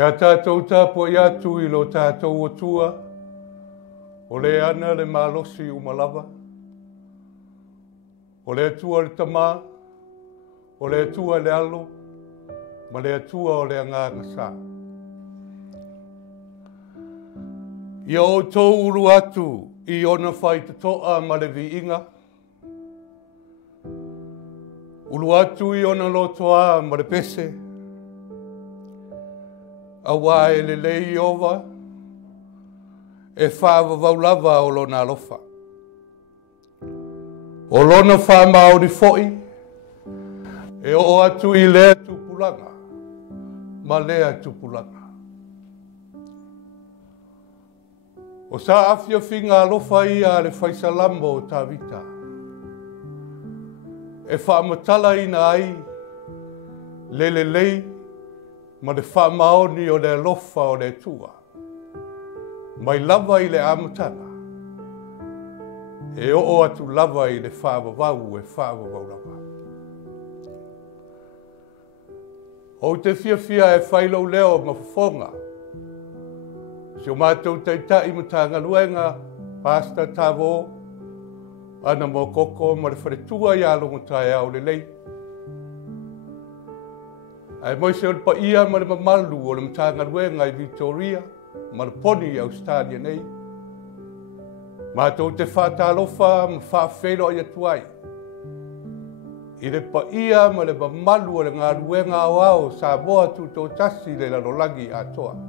E a tātou tāpua i atu I lo tātou o tua, o le ana le malosi umalava, o le atua le tamā, o le atua le alo, ma le atua o le anganga sā. Ia o tau uru atu I ona whai te toa ma le viinga, ulu atu I ona lotoa ma le pese, a wae le lei ova, e whaava vaulava o lona alofa. O lona wha maori foi, e o atu I lea tupulanga, ma lea tupulanga. O sa afia finga alofa ia le whaisalamo o tā vita. E whaamatala ina ai, lele lei, ma le whaamaoni o le alofa o le tua. Mai lava I le amatanga. E o atu lava I le whaavavau e whaavavau lava. O te fia e whailau leo ma whafonga. Si o mātou teitai ma tā ngaluenga, pasta tāwo, ana mo koko ma le wharetua I alongo tae au le lei. Ai moise o le pa ia ma le mamalu o le mta ngaluenga I Victoria, ma le poni I Australia nei. Mātou te whātalofa ma whāwhelo I atuai. I le pa ia ma le mamalu o le ngaluenga au au sa moa tu tō tasi le lalolagi atoa.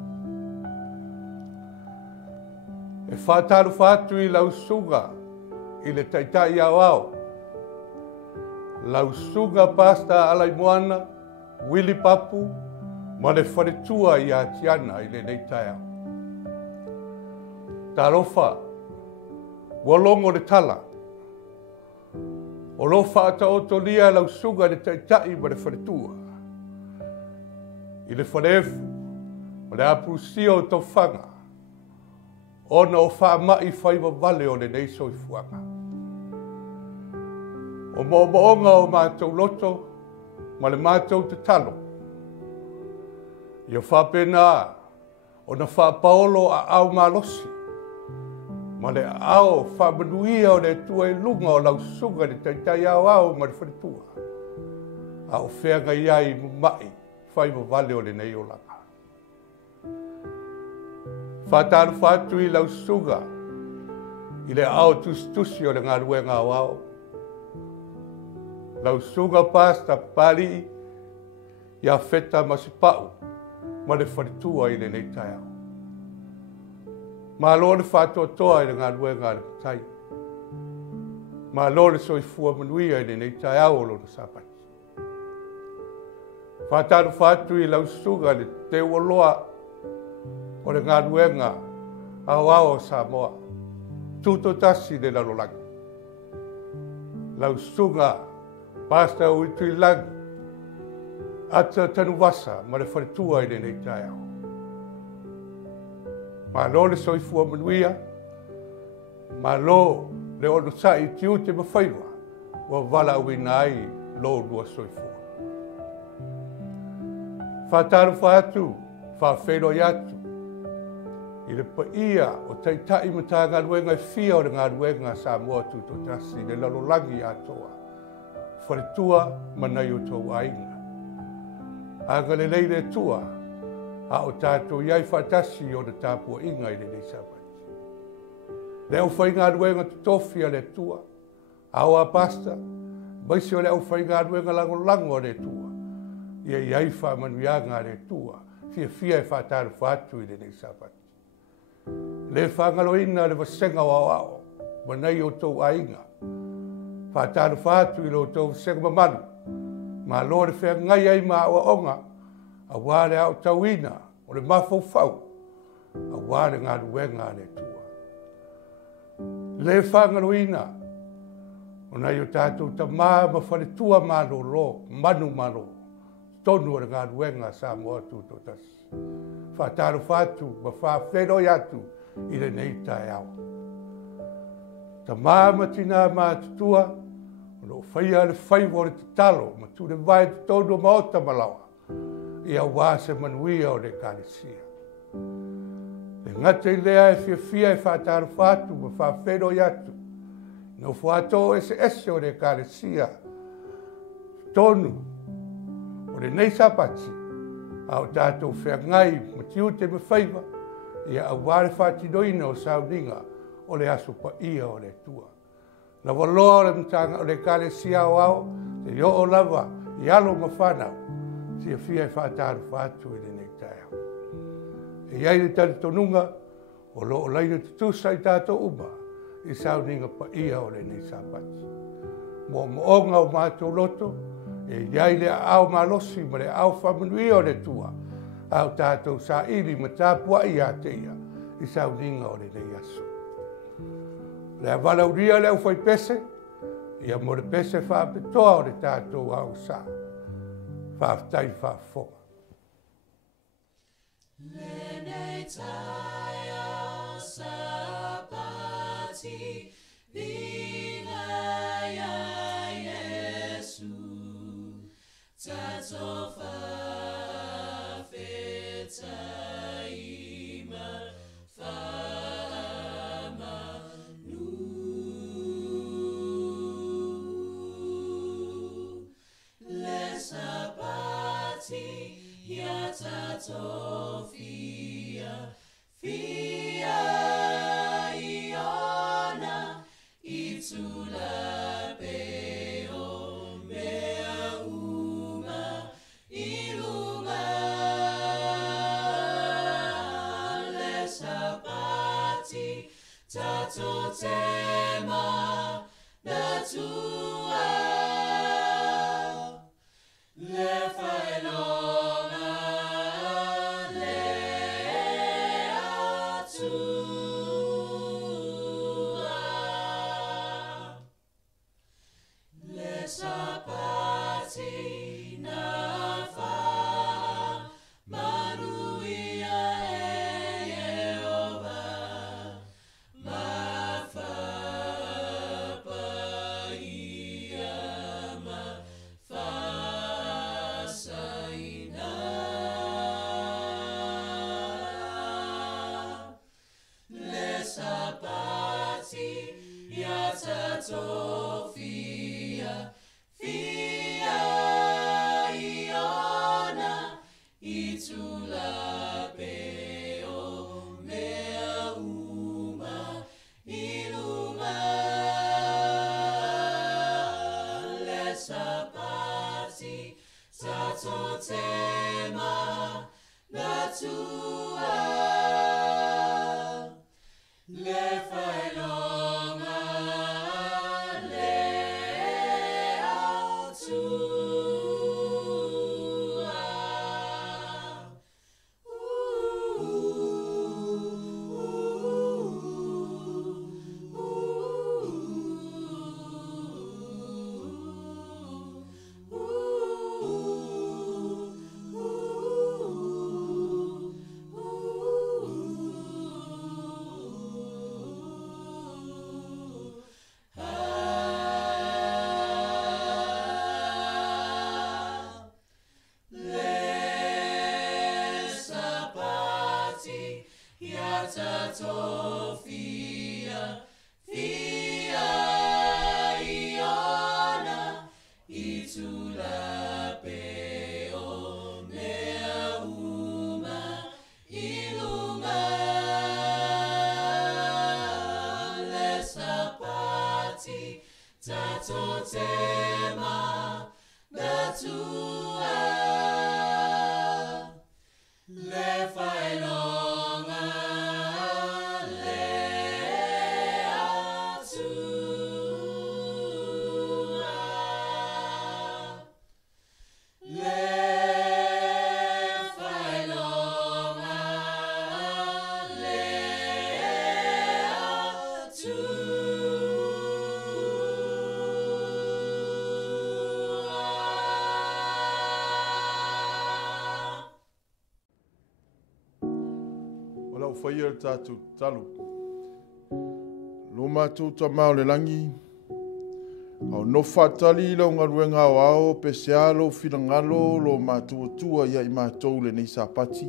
E whātalo whātu I lausunga I le taitai au au. Lausunga pasta alai moana, Willy Papu, ma le wharetua I atiana I le nei tai au. Tā rofa, walongo le tala. O lo whaata o tolia lausunga le taitai ma le wharetua. I le wharefu, ma le apusio tō whanga. Ona o whaamai whaiwa vale o le nei soifuanga. O moonga o mātou loto, ma le mātou te talo. Ia whapena, o na whapaolo a au malosi. Ma le ao whamanuia o le tua I lunga o lausunga le taitai au ma le wharetua. A o whenga iai mai, whaiwa vale o le nei o langa. Whātaru whātu I lausunga, I le ao tustusi o le ngaruenga au au. Lausunga pasta pari, ia feta masipau, ma le wharetua I le nei tai au. Ma lo le whātotoa I le ngaruenga le tai. Ma lo le soifua manuia I le nei tai au o lo na sapati. Whātaru whātu I lausunga le te ualoa, o le ngaruenga au au o Samoa, tuto tasi le lalolagi. Lausunga, pasta o itu ilangi, ata tanu wasa, ma le wharetua I le nei tai au. Ma lo le soifua manuia, ma lo le ono sai tiu te mawhaiwa, wa wala uina ai lo lua soifua. Whātaru whātu, whawhelo I atu, I le paia o taitai ma tā ngaruenga fia o le ngaruenga Samoa tuto tasi le lalolagi atoa. Wharetua manai o tau ainga. Anga le leile tua, a o tātou iai whatasi o le tāpua inga I le nei sapati. Le au whai ngaruenga tutofia le tua, a o a pasta, maisi o le au whai ngaruenga lango le tua. Ia iai whamanuianga le tua, fia e whātaru whātu I le nei sapati. Le whangaloina le wasenga wawao, manai o tau ainga. Whātaru whātu I lo tau wasenga mamanu, ma lo le whea ngai ai ma awa onga, a wāre au tauina, o le mawhau, a wāre ngā ruenga le tua. Le whangaloina, o nai o tātou ta maa ma wharetua ma lo, manu ma lo, tonu o le ngā ruenga Samoa tuto tasi. Whātaru whātu, ma whawhero I atu I le nei tai au. Ta māmatina mātutua, o lo whaia le whaiwa o le te talo, ma tu le vai te tono ma ota malawa. ia wā se manuia o le kalesia. Le ngata I lea e fia e whātaro whātu ma whawhero I atu. No whātō ese o le kalesia. Tonu o le nei sapati. Au tātou whea ngai ma tiu te mawhaiva. Ia au wāre whātinoina o sauninga o le aso pa ia o le tua. Na waloa le mtanga o le kalesia o au. Te yo o lava I alo ma whanau. Sia fia e whātaro whātu I le nei tae. E iai le tali tonunga, o lo o laina tutusa I tātou uma, I sauninga pa ia o le nei sapati. Mo onga o mātou loto, e iai le au malosi ma le au whamanuia o le tua, au tātou sa iri ma tāpua I a teia, I sauninga o le nei aso. Le avalauria le au whai pese, ia mo le pese whapetoa o le tātou au sa, whaftai whafonga. Lenei tai au sapati, Vina ia Yesu, Tato whawheta ima whamanu. Le sapati, ia tato fia iona itula peo mea uma ilunga le sapati tato tema na tua le whaelonga sapati na fa manuia e Jehova ma fa paia ma fa saina le sapati ia tato fia iona itula peo mea uma ilunga le sapati tato tema na tua le whaelonga tato fia iona itula peo mea uma ilunga le sapati tato tema na tua le whaelonga whaia le tātou talo. Lo mātou ta mao le langi, Au no whatali lau ngaruenga o ao, pese alo, whirangalo, lo mātua ia I mātou le nei sapati.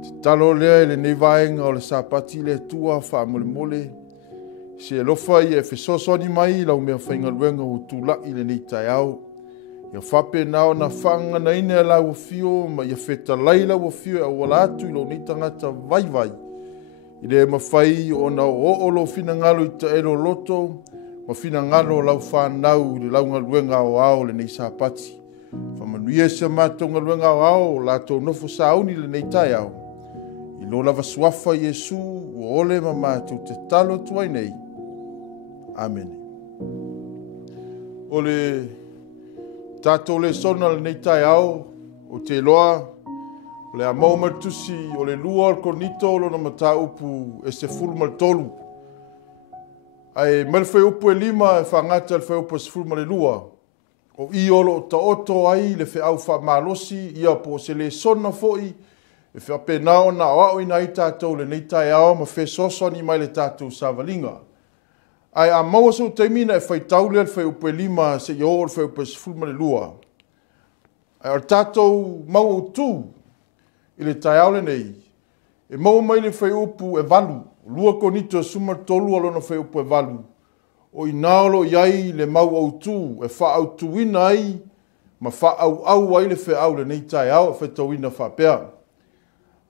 Te talo lea le nei vaenga o le sapati le tua wha mole mole. Se lofa I e whesosoni mai lau mea whaingaruenga o tūlai le nei tai au. Ia whape nao na whanga na ine lau o fio, ma ia wheta laila o fio e awala atu I lau nei tangata vai vai. I le mawhai o na oolo fina ngalo I ta ero loto, ma fina ngalo lau whanau le lau ngaruenga o ao le nei sapati. Whamanuia se mātou ngaruenga o ao, lātou nofo sauni le nei tai au. I lo lava suafa Iesu, o ole ma mātou te talo tuai nei. Amen. O le tātou le sona le nei tai au, o te loa, o le amau martusi, o le lua o konito, lo na mata upu e se fulu maltolu. Ai malwhai upu e lima e whangata le whai upu e se fulu male lua. O I olo o ta oto ai le whi au wha malosi, ia po se le sona foi, e whi ape nao na o au ina I tātou le nei tai au, ma whi sosoni mai le tātou savalinga. Ai a maua sau teimina e whai taule le whai upu e lima se I o le whai upu e se fulu male lua. Ai ar tātou mau o tū, I le tai au le nei, e mau mai le whai upu e valu, lua konito suma tolu alo na whai upu e valu. O I naolo iai le mau au tū, e wha au tuina ai, ma wha au ai le whai au le nei tai au, e whai tauina wha pēa.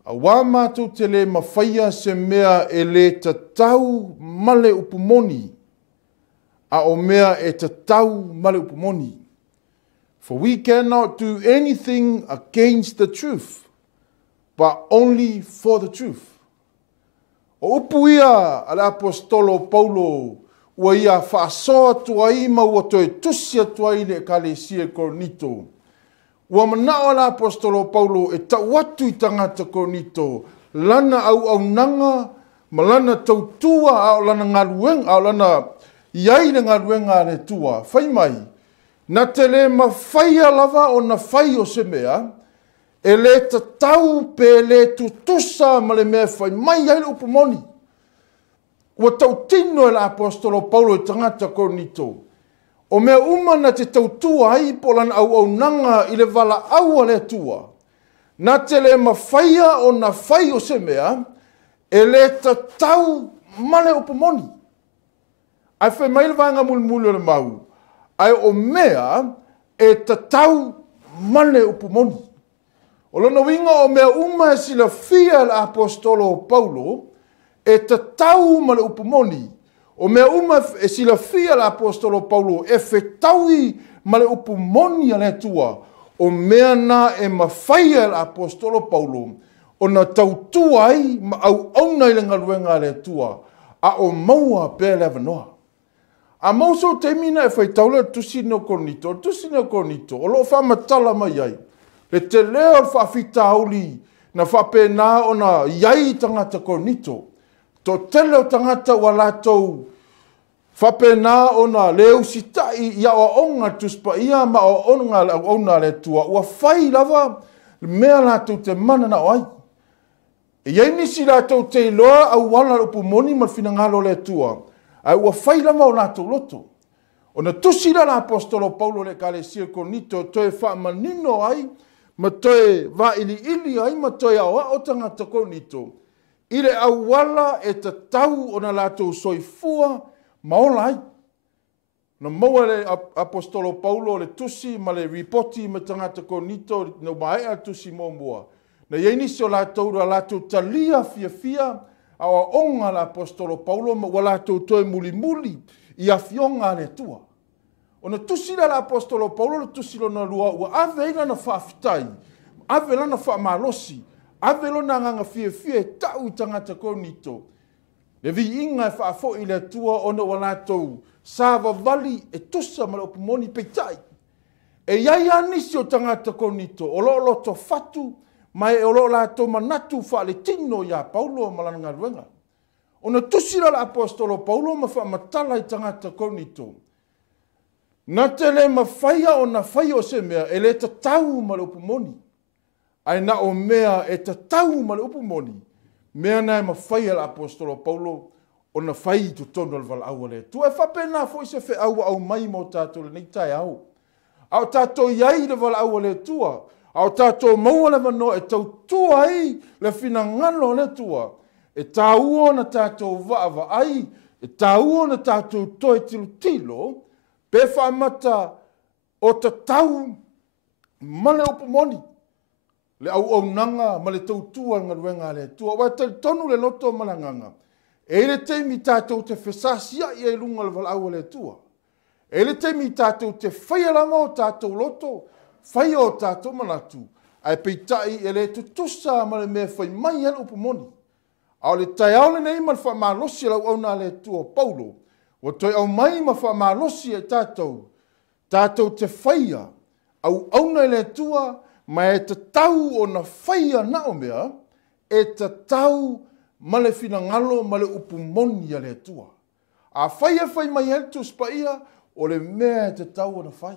A wā mātou te le mawhaia se mea e le tatau male upumoni, a o mea e tatau male upumoni. For we cannot do anything against the truth, but only for the truth. O upu ia ale apostolo Paulo ua ia whaasoa tuai ma ua toe tusia tuai le ekalesia Korinito. Ua manao ale apostolo Paulo e tauatu I tangata Korinito, lana au nanga, ma lana tautua au lana ngaruenga, au lana iai le ngaruenga le tua. Whai mai, na te le mawhaia lava o na whai o se mea, e le tatau pe le tutusa ma le mea whai mai ai le upumoni. Ua tau tino e la apostolo Paulo I tangata Korinito. O mea umana te tautua ai po lan au nanga I le vala aua le tua. Na te le mawhaia o na whai o se mea, e le tatau ma le upumoni. Ai whai mai le vanga mulmulu le mau. Ai o mea e tatau ma le upumoni. O lona winga o mea uma e sila fia le apostolo Paulo, e tatau ma le upumoni. O mea uma e sila fia le apostolo Paulo, e whetaui ma le upumoni a le tua. O mea na e mawhaia le apostolo Paulo, o na tautua ai ma au auna I le ngaruenga le tua, a o maua pēr le avanoa. A mauso te mina e whaitaule tusi no Korinito, o lo whamatala mai ai. Le te leo whawhita auli na whapena o na iai tangata Korinito. To tele o tangata wa lātou whapena o na leo sitai ia o onga tuspa ia ma o onga le tua. Ua whai lava mea lātou te mana na oai. E iei nisi lātou te loa au wala upu moni ma finangalo le tua. Ai ua whai lava o lātou loto. O na tusira la apostolo Paulo le kalesia Korinito toe whamanino ai, ma toe wa ili ai, ma toe awa o tangata Korinito. Ile au wala e ta tau o na lātou soifua maola ai. Na maua le apostolo Paulo le tusi ma le ripoti ma tangata Korinito no maea tusi mombua. Na ienisi o lātou talia fia awa onga la apostolo Paulo ma wa lātou toe muli I afionga le tua. O na tusira la apostolo Paulo le tusilo na lua ua ave ina na whaafitai, ave lana whaamalosi, ave lona nganga fie tau I tangata Korinito. Le vi inga e whaafo I le tua o na wa lātou sāwa vali e tusa ma le upumoni peitai. E iai anisi o tangata Korinito, o lo loto fatu, mai o lo lātou manatu wha le tino ia Paulo o malana ngaruenga. O na tusira la apostolo Paulo ma whaamatala I tangata Korinito. Na te le mawhaia o na whai o se mea, e le tatau ma le upumoni. Ai na o mea e tatau ma le upumoni. Mea na e mawhaia la apostolo Paulo, ona fai tu tono al val au le tua. E whapena fo i se whi au mai mo tātou le nei tai au. Au tātou iai le val au le tua. Au tātou maua le vano e tau tua ai le fina ngalo le tua. E tāua na tātou vaava ai. E tāua na tātou toi tilo tilo. Pe whaamata o ta tau male upo moni. Le au nanga ma le tau tua ngaruenga le tua. Wa te tonu le loto malanganga. E le teimi tātou te whesasia i e lunga le val au le tua. E le teimi tātou te whaialanga o tātou loto. Whai o tātou manatu. Ai peitai e le tutusa ma le mea whai mai ele upo moni. Au le tai au le nei ma le whamalosi lau au na le tua Paulo. O toi au mai ma whamalosi e tātou. Tātou te whaia. Au na le tua ma e te tau o na whaia na o mea. E te tau ma le fina ngalo ma le upu moni a le tua. A whaia whai mai eltu spaia o le mea te tau o na whai.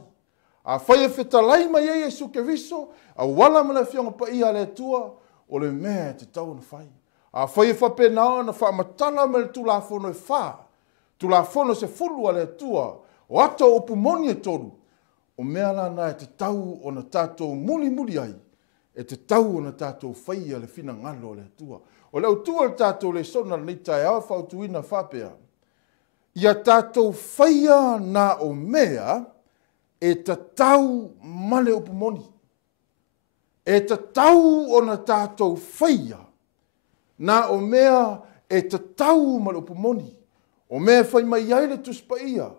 A whaia whetalai mai e Jesu Keriso a wala ma le fionga pa ia le tua o le mea te tau o na whai. A whaia whapenao na whaamatala ma le tulafono e wha. Tulafono se fulu a le tua o ato upu moni e toru. O mea lana e te tau o na tātou muli ai. E te tau o na tātou whaia le fina ngalo o le tua. O leo tua le tātou le sona ni tai au whautuina whapea. Ia tātou whaia na o mea e te tau male upu moni. E te tau o na tātou whaia na o mea e te tau male upu moni. O mea whai mai ai le tuspa ia.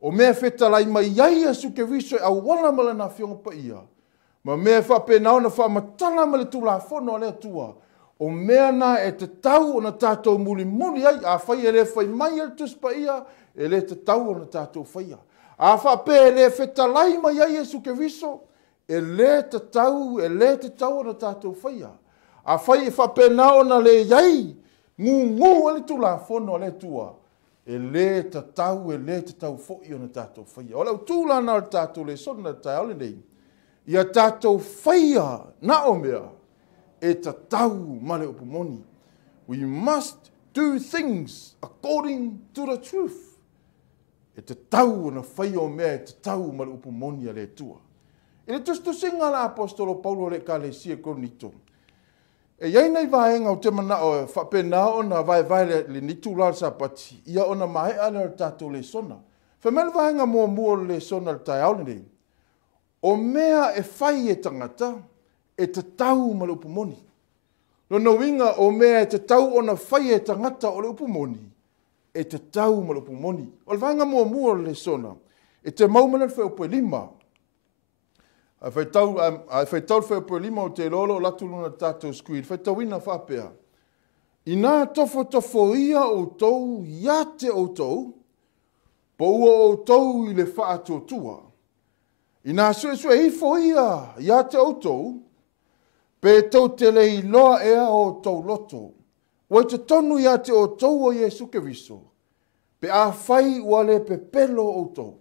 O mea whetalai mai ai a suke riso e awala mala na whionga pa ia. Ma mea whapenao na whamatala male tulafono a lea tua. O mea na e te tau o na tātou muli ai. A whai e le whai mai al tuspa ia. E le te tau o na tātou whaia. A whape e le whetalai mai ai e suke riso. E le te tau o na tātou whaia. A whai e whapenao na le iai. Ngu ali tulafono a le tua. E le te tau fo'i o na tātou whaia. O lau tūlana o tātou le sona tai ole nei. Ia tātou whaia na o mea e te tau male upu moni. We must do things according to the truth. E te tau o na whaia o mea e te tau male upu moni a le tua. E le tustusinga la apostolo Paulo le ka le sia Korinto. E iai nei vaenga o te mana o whapena o na vai le nitu la sapati. Ia o na mahe ana o tātou le sona. Whamela vaenga mua le sona le tai aule nei. O mea e whai e tangata e te tau ma le upu moni. Lona winga o mea e te tau o na whai e tangata o le upu moni. E te tau ma le upu moni. O le vaenga mua le sona. E te maumana le whaupo lima. Ai whai tau whaupo lima o te lolo o latu luna tātou skuid. Whai tau ina whapea. I nā tofo ia o tau, ia te o tau, po ua o tau i le whaatotua. I nā sue hifo ia te o tau, pe tau te lei loa ea o tau loto. Wai te tonu ia te o tau o Jesu Keriso, pe a whai ua le pe pelo o tau.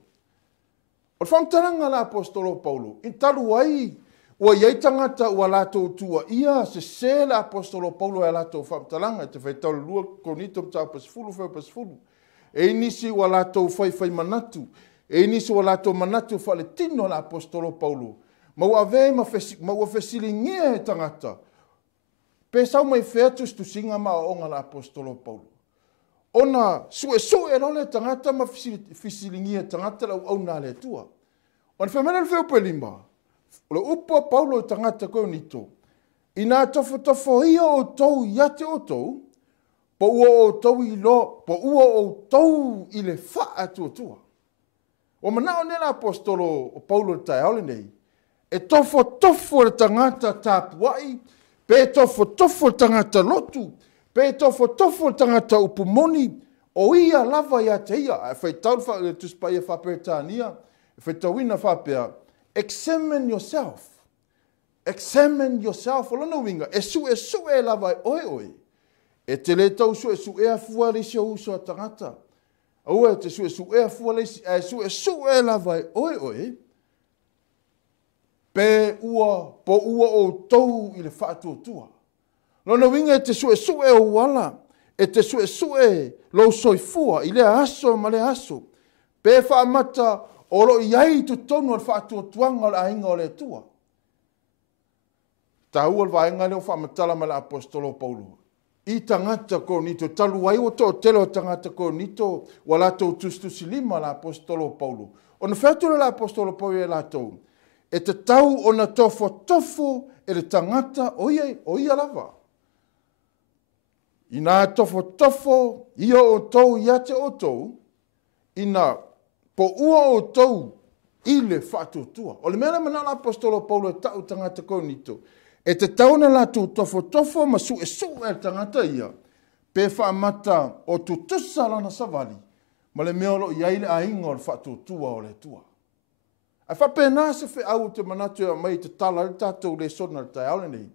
O whamtaranga la apostolo Paulo, in talu ai, ua iei tangata ua lato tua ia, se la apostolo Paulo e lato whamtaranga, te whai tau lua Korinto mtau pasfulu. E nisi ua lato whai manatu, e nisi ua lato manatu whale tino la apostolo Paulo. Ma ua vei ma ua fesili ngia e tangata. Pe sau mai fetus tu singa ma o onga la apostolo Paulo. Ona sue role tangata ma fisilingia tangata lau au nā le tua. Ona whamena le whaupo lima. O le upo Paulo tangata Korinto. I nā tofo ia o tau ia te o tau. Po ua o tau i lo. Po ua o tau i le wha atua. O mana o nela apostolo o Paulo tai aole nei. E tofo le tangata tāpuai. Pe tofo tangata lotu. Pe tofo tangata upu moni, o ia lava ia te ia. E whai tau le tuspa ia whaperetania, e whai tau ina whapea. Examine yourself. O lona winga, e su e lava oe. E te le tau su e afua le si uso a tangata. Aua te su e afua le si, su e lava oe. Pe po ua o tau i le whaatuatua. Lona winga te sue o wala, e te sue lo soifua i le aso ma le aso. Pe whaamata o lo iai tu tonu al whaatua tuanga o le ainga o le tua. Tau al vaenga leo whaamatala ma le apostolo Paulo. I tangata ko nito talu ai o to telo tangata ko nito wala to tustusi lima la apostolo Paulo. Ona whaatula la apostolo Paulo e la tau. E te tau ona tofo e le tangata o ia lava. Ina tofo ia o tou ia te o tou. Ina po ua o tou i le whaatutua. O le mea mana la apostolo Paulo e tau tangata ko nito. E te tauna la tu tofo ma su e tangata ia. Pe whaamata o tu tusa lana savali. Ma le meolo i aile a ingo le whaatutua o le tua. A whapena se whi au te manatu a mai te tala le tātou le sona le tai aule nei.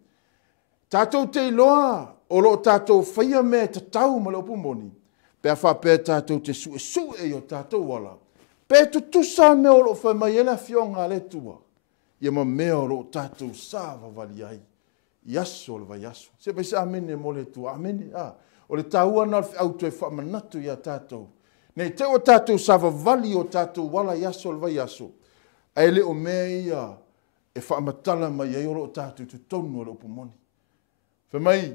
Tātou te iloa o lo tātou whaia me te tau ma le opumoni. Pe a whapea tātou te su e o tātou wala. Pe tu tusa me o lo whai mai ena fionga le tua. Ia ma mea o lo tātou sāwa wali ai. Iaso le vai aso. Se pai sa amene mo le tua. Amene. O le tāua na le au tue whamanatu ia tātou. Nei te o tātou sāwa wali o tātou wala iaso le vai aso. Ai le o mea ia e whaamatala mai ai oro o tātou tu tonu o le upumoni. Whamai,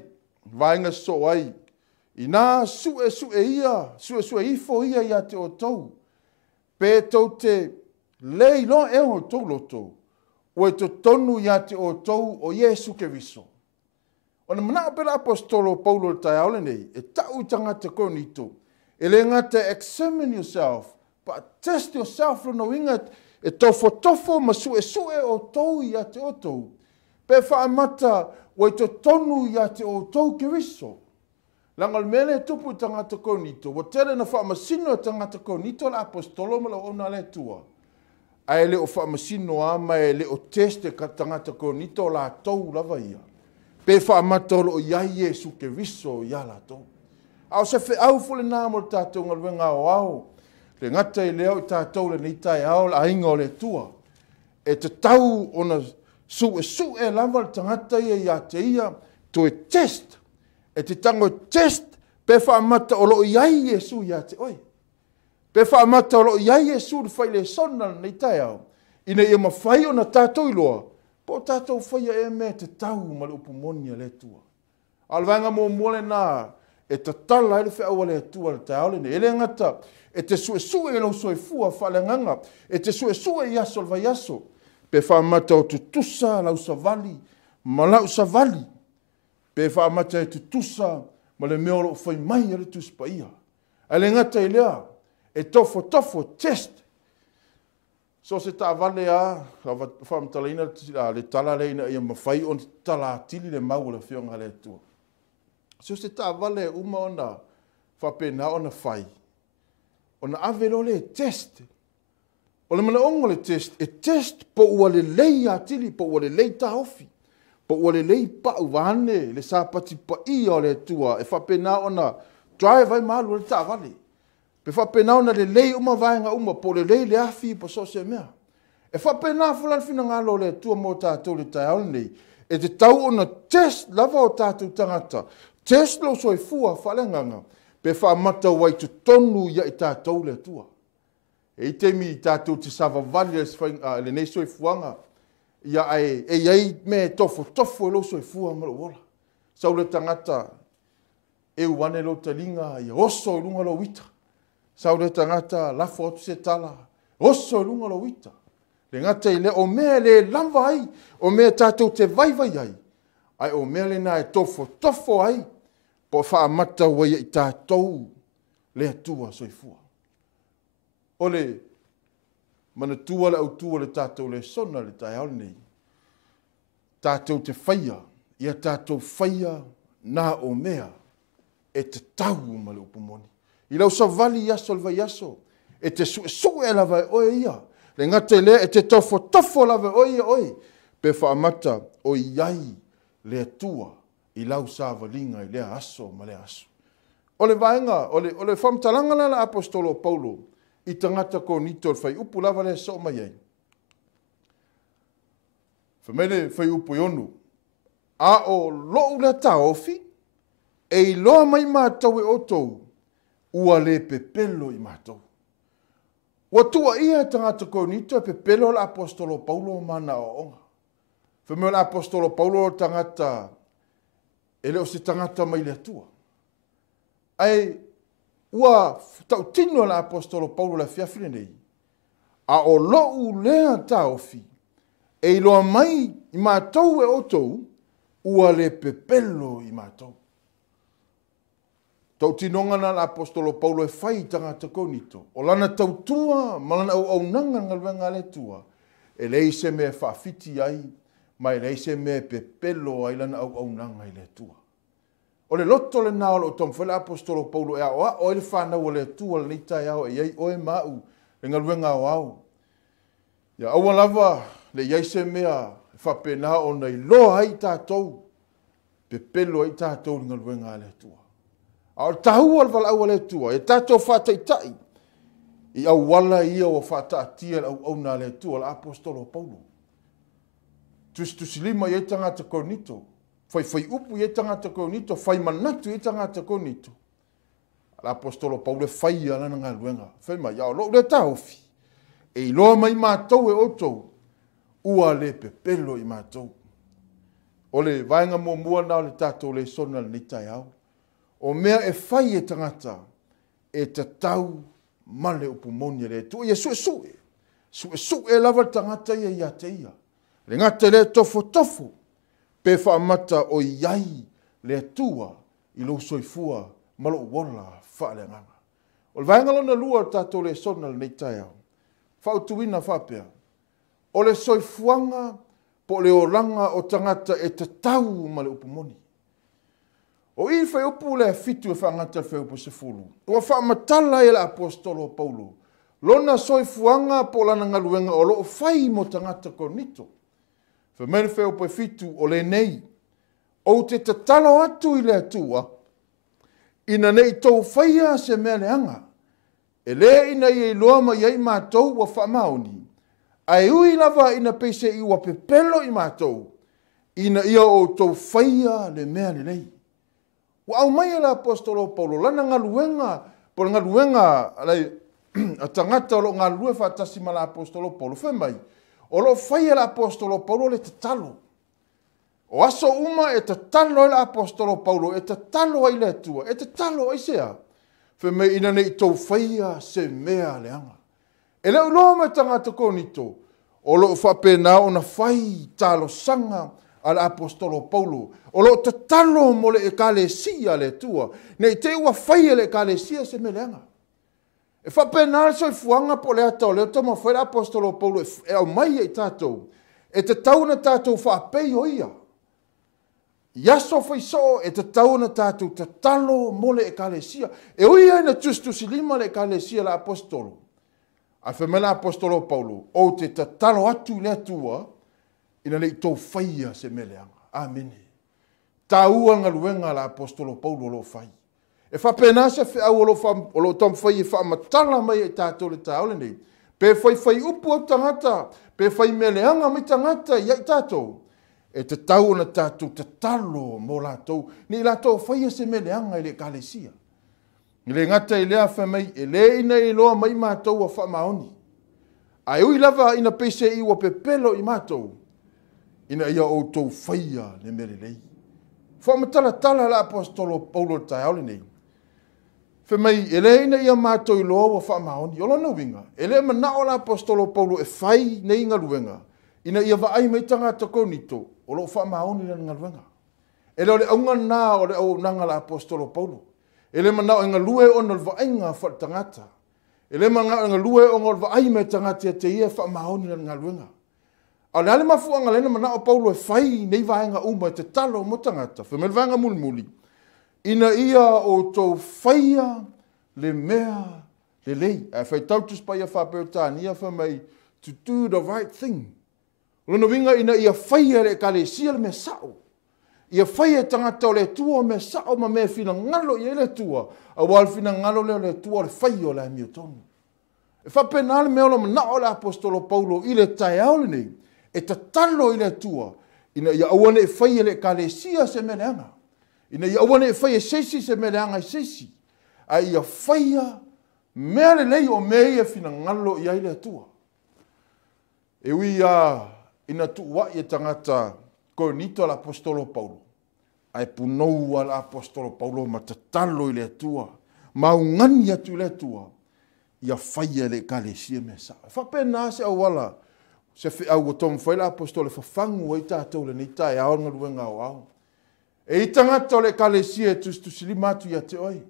vaenga so ai, i nā sue ifo ia ia te o tau. Pē tau te lei lo e o tau loto, o e to tonu ia te o tau o Iesu ke viso. O na mana pera apostolo Paulo le tai aole nei, e tau tangata ko nito, e le ngata examine yourself, but test yourself no ingat, e tofo ma sue o tou ia te o tou. Pe whaamata o e to tonu ia te o tou ke riso. Langal mele tupu tangata ko nito. Wa tere na whaamasino tangata ko nito la apostolo ma la ona le tua. Ai le o whaamasino ama e le o teste ka tangata ko nito la tou lava ia. Pe whaamata o lo ia Iesu ke riso ia la tou. Au se whi au fule nāmo tātou ngaruenga o au. Le ngata i leo i tātou le nitai ao la inga o le tua. E te tau ona su e lava le tangata ia te ia to e test. E te tango test pe whaamata o lo iai Iesu ia te oi. Pe whaamata o lo iai Iesu le whai le sona le nitai ao. Ina ia mawhai o na tātou i loa. Po tātou whaia e me te tau ma le upumonia le tua. Alvanga mo mole nā e te tala ele whea le tua le tai aole ne. Ele ngata e te sue e lo soifua whalenganga. E te sue i aso le vai aso. Pe whaamata o tutusa lau savali. Ma lau savali. Pe whaamata e tutusa ma le meoro whai mai ele tuspa ia. Ele ngata i lea e tofo test. So se ta vale a whaamtalaina le tala leina ia mawhai on tala atili le mau le whionga le tua. So se ta vale uma ona whapena ona whai. Ona avelo le test. O le mana ongo le test. E test po ua le lei atili, po ua le lei ta ofi. Po ua le lei pa uwane, le sāpati pa ia o le tua. E whapena ona drive ai malu le ta vale. Pe whapena ona le lei uma vaenga uma, po le lei le afi po so se mea. E whapena fulan fina ngalo le tua mo tātou le tai aole nei. E te tau ona test lava o tātou tangata. Test lo soifua whalenganga. Pe whaamata wai tu tonu ia i tātou le tua. E i temi i tātou te savavali le nei soifuanga. Ia e iei me tofo e lo soifua mara wola. Sau le tangata e uane lo talinga ia oso i lunga lo wita. Sau le tangata lafo atu se tala. Oso i lunga lo wita. Le ngata i le o mea le lamba ai. O mea tātou te vaivai ai. Ai o mea le na e tofo ai. Po whaamata wai i tātou le atua soifua. O le mana tua le au tua le tātou le sona le tai aole nei. Tātou te whaia. Ia tātou whaia nā o mea e te tau ma le upumoni. I lau sa vali yaso le vai yaso. E te sue e lava e oe ia. Le ngata le e te tofo lava e oe. Pe whaamata o iai le atua. I lau sa valinga i lea aso ma lea aso. O le vaenga, o le whamtalanga la apostolo Paulo, i tangata ko nito whai upu lava le so mai ai. Whamele whai upu ionu, a o loo le taofi, e i loa mai mātou e otou, ua le pepelo i mātou. Wa tua ia tangata kounito e pepelo la apostolo Paulo mana o onga. Whameo la apostolo Paulo tangata, ele o se tangata mai le tua. Ai, ua tau tino la apostolo Paulo la fiafine nei, a o lou lea taofi, e i loa mai i mātou e otou, ua le pepelo i mātou. Tau tinonga na la apostolo Paulo e whai tangata kounito. O lana tau tua, malana au nanga ngalwenga le tua. E leise me whaafiti ai, mai leise me pepelo ai lana au nanga i le tua. O le loto le nao o tom whele apostolo Paulo e aoa, o ele whanau o le tua le neitai au e iei oe mau, le ngalwenga au. Ia aua lava, le iaise mea whapena o nei loa ai tātou, pepelo ai tātou le ngalwenga le tua. Au tahua le walau le tua, e tātou whataitai, i au wala ia o whataatia au na le tua, la apostolo Paulo. Tusilima i e tangata kounito, whai upu i e tangata kounito, whai manatu i e tangata kounito. La apostolo Paulo e whai ala nga luenga, whai mai au lo le taufi, e i loa mai mātou e otou, ua le pepelo i mātou. O le vaenga mua nao le tātou le sona le nitai au. O mea e whai e tangata e te tau male upumoni le tu. Ia sue. Sue e lava tangata ia te ia. Le ngata le tofo. Pe whaamata o iai le tua i lo soifua malo wala wha le nganga. O le vaengalona lua tātou le sona le neitai au. Whautuina whapea. O le soifuanga po le oranga o tangata e te tau male upumoni. O i whai upu le fitu e whangata whai upu se fulu. Ua whaamatala e la apostolo Paulo. Lona soifuanga po lana ngaluenga o loo whai mo tangata konito. Whamene whai upu e fitu o le nei. O te tatalo atu i le atua. Ina nei tau whaia se mea le anga. E le ina i loa ma iei mātou wa whamaoni. Ai ui lava ina peise i wa pepelo i mātou. Ina ia o tau whaia le mea le lei. Wa au mai la apostolo Paulo lana ngaluenga por ngaluenga alai a tangata lo ngalue fa tasima la apostolo Paulo fe mai o lo fai la apostolo Paulo le tatalo o aso uma e tatalo la apostolo Paulo e tatalo ai le tua e tatalo ai sea fe mai ina nei to faia se mea le anga e le lo me tangata konito o lo fa pena ona fai talo sanga al apostolo Paulo. O lo te talo mo le ekalesia le tua. Nei te ua whaia le ekalesia se me leanga. E whapenal soi fuanga po le atau le tamo whaia apostolo Paulo e au mai e tātou. E te tauna tātou whaapei o ia. Iaso whaiso e te tauna tātou te talo mo le ekalesia. E ui aina tustusi lima le ekalesia la apostolo. A whamela apostolo Paulo. O te talo atu le tua. Ina nei tau whaia se meleanga. Amen. Tāua ngaluenga la apostolo Paulo lo whai. E whapena se whiau o lo tom whai e whaamatala mai e tātou le tāole nei. Pe whai upu au tangata. Pe whai meleanga mai tangata iai tātou. E te tau na tātou te talo mo lātou. Ni lātou whaia se meleanga i le kalesia. I le ngata i lea whamai e le ina i loa mai mātou a whamaoni. Ai ui lava ina peise i wa pepelo i mātou. Ina ia o tau whaia le mere lei. Whamatala la apostolo Paulo tai aole nei. Whamai, ele ina ia mātou i loa wa whamaoni, o lona winga. Ele manao la apostolo Paulo e whai nei ngaruenga. Ina ia waai mai tangata konito, o lo whamaoni na ngaruenga. Ele ole aunga nā o le au nanga la apostolo Paulo. Ele manao inga lue o nal vaenga wha tangata. Ele manao inga lue o ngal vaai mai tangata te ia whamaoni na ngaruenga. A le ale mafuanga lena mana o Paulo e whai nei vaenga uma te talo mo tangata. Whamel vaenga muli. Ina ia o tau whaia le mea le lei. A whai tautus pa ia whapeo tānia whamai to do the right thing. Lona winga ina ia whaia le kalesia le me sao. Ia whaia tangata o le tua me sao ma me fina ngalo i le tua. A wal fina ngalo le tua le whaia o le amio tonu. E whapena le mea lo mana o le apostolo Paulo i le tai aole nei. E ta talo i le tua, ina ia awane e whaia le kalesia se meleanga. Ina ia wane e whai e seisi se mele anga e seisi. A ia whaia mea le lei o mea ia fina ngalo i aile atua. E ui a ina tuua i tangata Korinito la apostolo Paulo. Ai punou ala apostolo Paulo ma tatalo i le atua. Ma ungani atu le atua. Ia whaia le kalesia me sa. Whapena se au wala. Se au o tomu whaila apostolo whafangu i tātou le nita e aonga ruenga o au. E i tangata o le kalesia e tustusili matu ia te oi.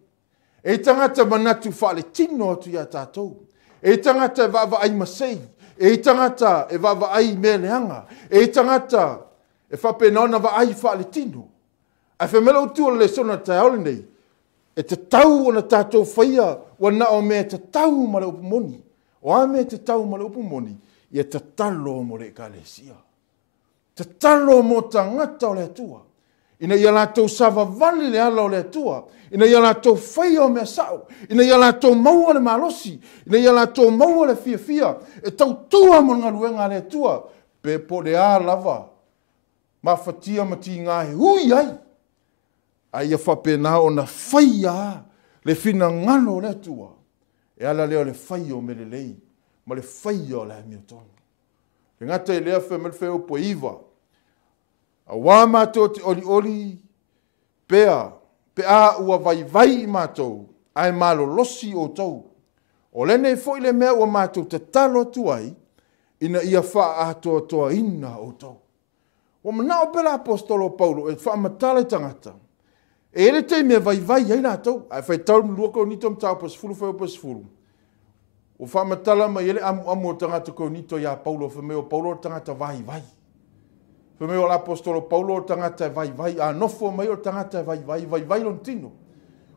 E i tangata manatu whaale tino atu ia tātou. E i tangata e vava ai masei. E i tangata e vava ai meleanga. E i tangata e whapena ona va ai whaale tino. A whamela utua le sona tai aole nei. E te tau ona tātou whaia wana o mea te tau ma le upumoni. O a mea te tau ma le upumoni. Ia te talo mo le kalesia. Te talo mo tangata o le atua. Ina ia lātou sava vali le ala o le atua. Ina ia lātou whaia o mea sao. Ina ia lātou maua le malosi. Ina ia lātou maua le fia fia. E tau tua mo ngā ruenga le atua. Pe po le a lava. Ma fatia ma ti ngāhe. Hui ai. Ai a whapena o na whaia le fina ngano le atua. E ala leo le whaia o me le lei. Ma le whaia o le amiotonu. E ngata i lea whamel wheo po iwa. A wā mātou te oli oli. Pea. Pea ua vai vai mātou. Ai malo losi o tau. O lene fo i le mea ua mātou te talo tuai. Ina ia wha atoa toa ina o tau. O mana o pela apostolo Paulo. E wha matala tangata. E ele te mea vai vai ai nātou. Ai whai tau mlua ko nito mtau pasfulu whai o pasfulu. O wha matala mai ele amu o tangata ko nito ia Paulo. Whameo Paulo tangata vai vai. Whameo la apostolo Paulo tangata vai vai. A nofo mai o tangata vai vai. Vai vai lon tino.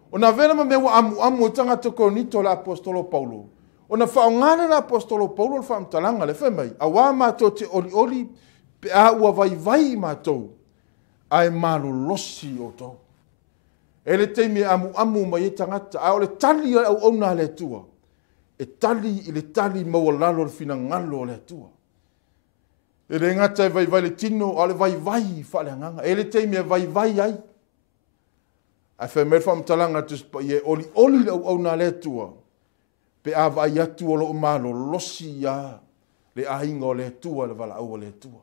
O na vela ma mea amu o tangata ko nito la apostolo Paulo. O na whaongane la apostolo Paulo le whaamtalanga le whamai. A wā mātou te oli oli. Pe a ua vai vai mātou. Ai malu losi o tau. E le teimi amu mai e tangata. A o le tali au auna le tua. E tali i le tali maua lalo le fina ngalo le tua. E le ngata e vai vai le tino, a le vai vai wha le nganga. E le teimi e vai vai ai. A whai mea whamtalanga tuspa i e oli oli au auna le tua. Pe a vai atu o lo malo losi ia. Le ainga o le tua, le wala au o le tua.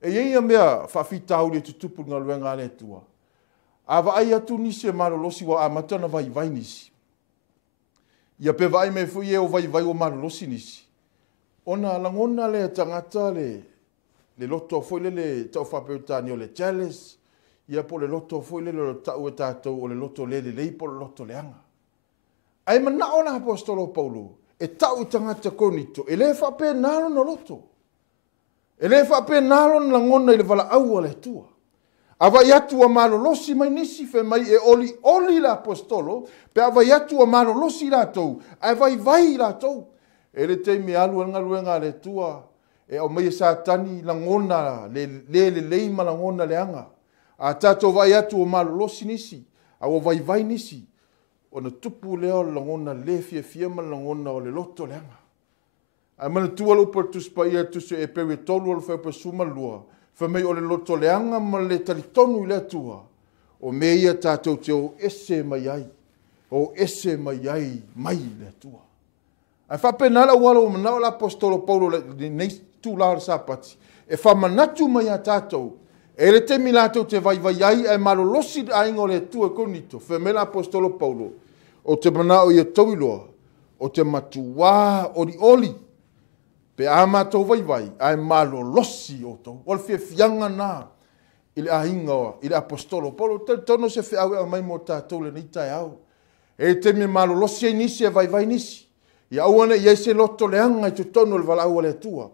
E ia mea whawhitau le tutupu ngā luenga le tua. Awa ai atu nisi e marolosi wa amatana vai vai nisi. Ia pe vai me fui e o vai vai o marolosi nisi. Ona langona le tangata le loto foi le tau whapeutani o le chalice. Ia po le loto foi le tau e tātou o le loto le po le loto leanga. Ai mana ona apostolo Paulo. E tau tangata konito. E le whape nalo na loto. E le whape nalo na langona i le wala au le tua. Ava iatu a malolosi mai nisi fe mai e oli la apostolo, pe ava iatu a malolosi la tou, ai vai la tou. E le teimi alu luenga le tua, e au mai sa tani langona, le leima langona le anga. A tato vai atu a malolosi nisi, au vai nisi, o na tupu leo langona le fia ma langona o le loto le anga. Ai mana tua lo per tuspa ia tusu e pewe tolu o le whaupa suma lua, whamei o le loto leanga ma le talitonu i le atua. O me ia tātou te o ese mai ai. O ese mai ai mai le atua. Ai whapenala wala o manao la apostolo Paulo nei tū lara sapati. E whamanatu mai a tātou. E le temi lātou te vai ai ai malolosi ainga o le atua konito. Whamei la apostolo Paulo. O te manao ia tauiloa. O te matuā oli. Pe a mātou vai, ai malo losi o tau. Wal fia fianga nā, ili a hinga, ili apostolo. Paulo, tono se fia awe a mai mo tātou le nitai au. E te me malo losi e nisi e vai nisi. Ia auane, ia se loto le anga i tu tono le wala aua le tua.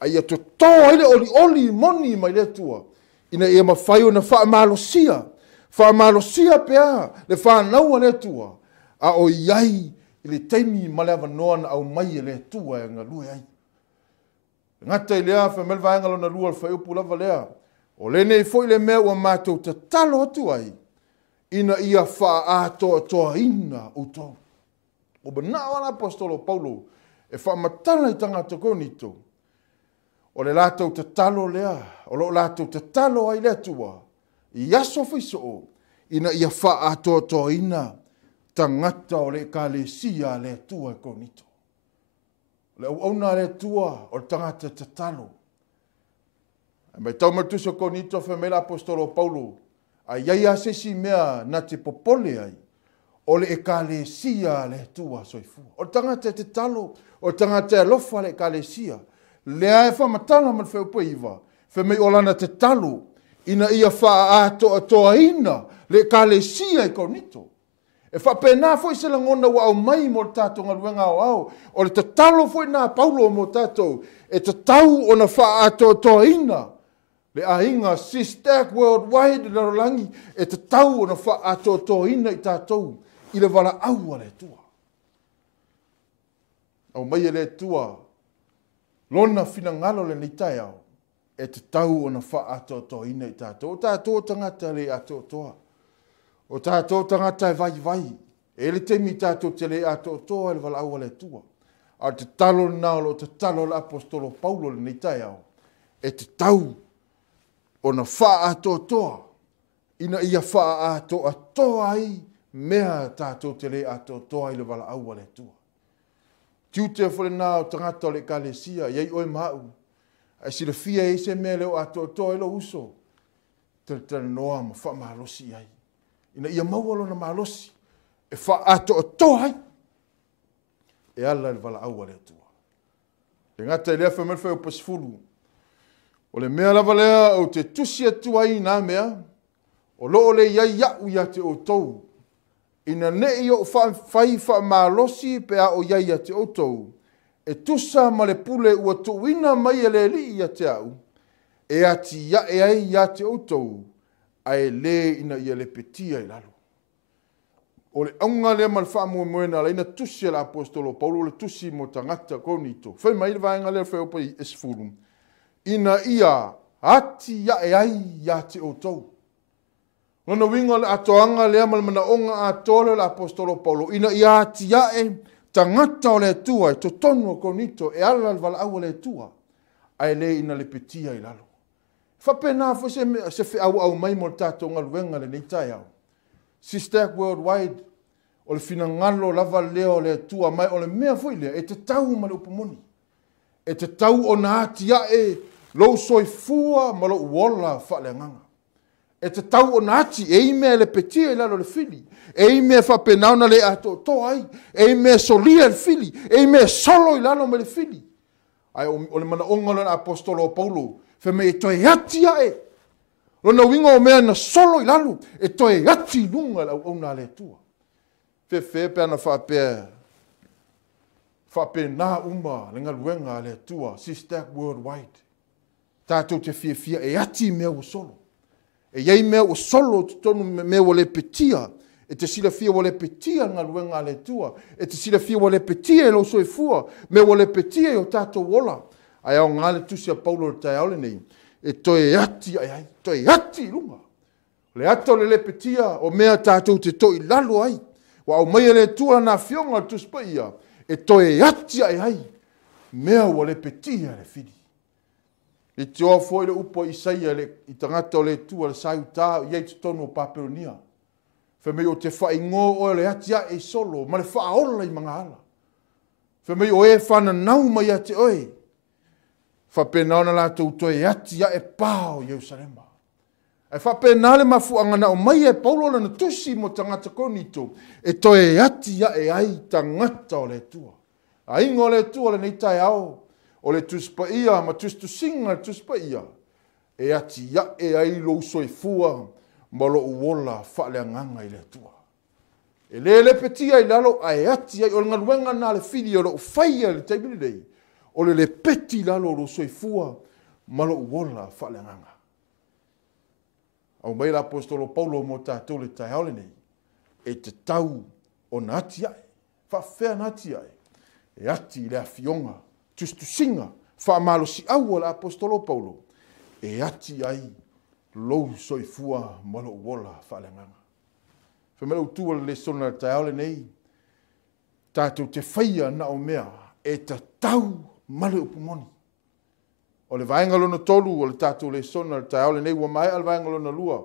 Ai a tu toa ile oli moni mai le tua. Ina ia mawhai o na wha malosia. Wha malosia pea, le wha naua le tua. A o iai, ili teimi maleava noa na au mai le tua e ngalue ai. Ngata i lea, whamel vaenga lona lua alwhai upu lava lea. O lene i foi le mea ua mātou te talo atu ai. Ina ia wha atoa toa ina uto. O bana wala apostolo Paulo e wha matana i tangata konito. O le lātou te talo lea. O lo lātou te talo ai lea tua. I aso whiso o. ina ia wha atoa ina tangata o le kalesia le tua e konito. Le au le tua o tangata te talo. Mai tau matuso konito fe mela apostolo Paulo, a iai asesi mea na te popole ai, o le ekalesia le tua soifua. O tangata te talo, o tangata e lofa le ekalesia, le ae whamatala man wheupa iwa, fe mei olana te talo, ina ia wha atoa ina, le ekalesia e konito. E whapena foi se langona wa au mai mo tātou ngaruenga au, o le te talo foi nā Paulo mo tātou, e te tau o na wha atoa ina, le ainga Sistak Worldwide na rolangi, e te tau o na wha atoa ina i tātou, i le wala aua le tua. Au mai e le tua, lona fina ngalo le nitai au, e te tau o na wha atoa ina i tātou. O tātou tangata le atoa. O tātou tangata e vai. E le temi tātou te le atoa e le wala aua le tua. A te talo nao, te talo le apostolo Paulo le nitai au, e te tau o na wha atoa, ina ia wha atoa ai, mea tātou te le atoa i le wala aua le tua. Tiu te whare nā o tangata o le kalesia, iei oi mau, ai si le fia e se mea leo atoa i lo uso, te noa ma wha mahalosi ai. Ina ia maualo na mahalosi, e wha atoa ai, e ala le wala aua le tua. E ngata i lea whamerwhai o pasifuru, o le mea lava lea o te tusi atua i nā mea, o loo le iai iau ia te o tou, ina nei o whai wha malosi pe a o iai a te o tou, e tusa ma le pule ua tuina mai e le li ia te au, e ati ia e ai ia te o tou, a e le ina ia le petia i lalo. O le aunga lea ma le wha mua moena la ina tusi la apostolo Paulo le tusi mo tangata konito. Whai mai le vaenga lea whai opa i esfurum. Ina ia ati ia e ai ia te o tou. Lona winga le atoanga lea ma le mana onga atole la apostolo Paulo. Ina ia ati ia e tangata o le tua, e totonu o konito, e ala le vala aua le tua, ai le ina le petia i lalo. Whapena fo se whi au mai mo tātou ngaluenga le neitai au. Sistak Worldwide, o le fina ngalo lava leo le tua mai, o le mea fo lea, e te tau ma le upamoni. E te tau o na ati ia e lou soifua ma lo uola wha le nganga. E te tau o na ati, e ime le petia i lalo le fili. E ime whapenau na le ato to ai. E ime solia le fili. E ime solo i lalo me le fili. Ai o le mana onga na apostolo Paulo, fe me e toi ati ia e. Lona winga o mea na solo i lalo, e toi ati lunga la una le tua. Fe pe ana whape nā uma le ngaluenga le tua, Sistak Worldwide. Tātou te fia e ati mea o solo. E iei mea o solo tonu mea o le petia, e te sila fia o le petia ngaluenga le tua, e te sila fia o le petia e lo soifua, mea o le petia e o tātou wola. Ai au ngale tusia Paulo le tai aole nei, e toi ati ai, toi ati lunga. Le ato le petia o mea tātou te toi lalo ai, wa au mai le tua na fionga tuspa ia, e toi ati ai, mea o le petia le fidi. E te oa foi le upo Isaia i tangata o le tua le sai uta, iei te tonu o Paperonia. Fe mei o te whaingo o le ati e solo, ma le whaola i mga ala. Fe mei o e whana nau mai ate oe. Whapenau na lātou toi ati e pāo Ierusalema. E whapenau le mafuanga o mai e Paulo na tusi mo tangata konito, e toi ati e ai tangata o le tua. A ingo le tua le neitai ao, o le tuspa ia, ma tustusinga le tuspa ia, e ati e ai lo soifua, ma lo uola whale anganga i le tua. E le petia i lalo, a e ati ai, o le ngaluenga na le fili, o le ufaia le taibili dei, o le peti lalo lo soifua, ma lo uola whale anganga. Au mai la apostolo Paulo mo tātou le tai haole nei, e te tau o na ati ai, whawhea na ati ai, e ati le afionga, tustusinga, whaamalo si au la apostolo Paulo, e ati ai, lou soifua malo wola whalenganga. Whamela utua le sona tai aole nei, tātou te whaia na o mea, e ta tau male upumoni. O le vaenga lona tolu, o le tātou le sona tai aole nei, wa mai al vaenga lona lua.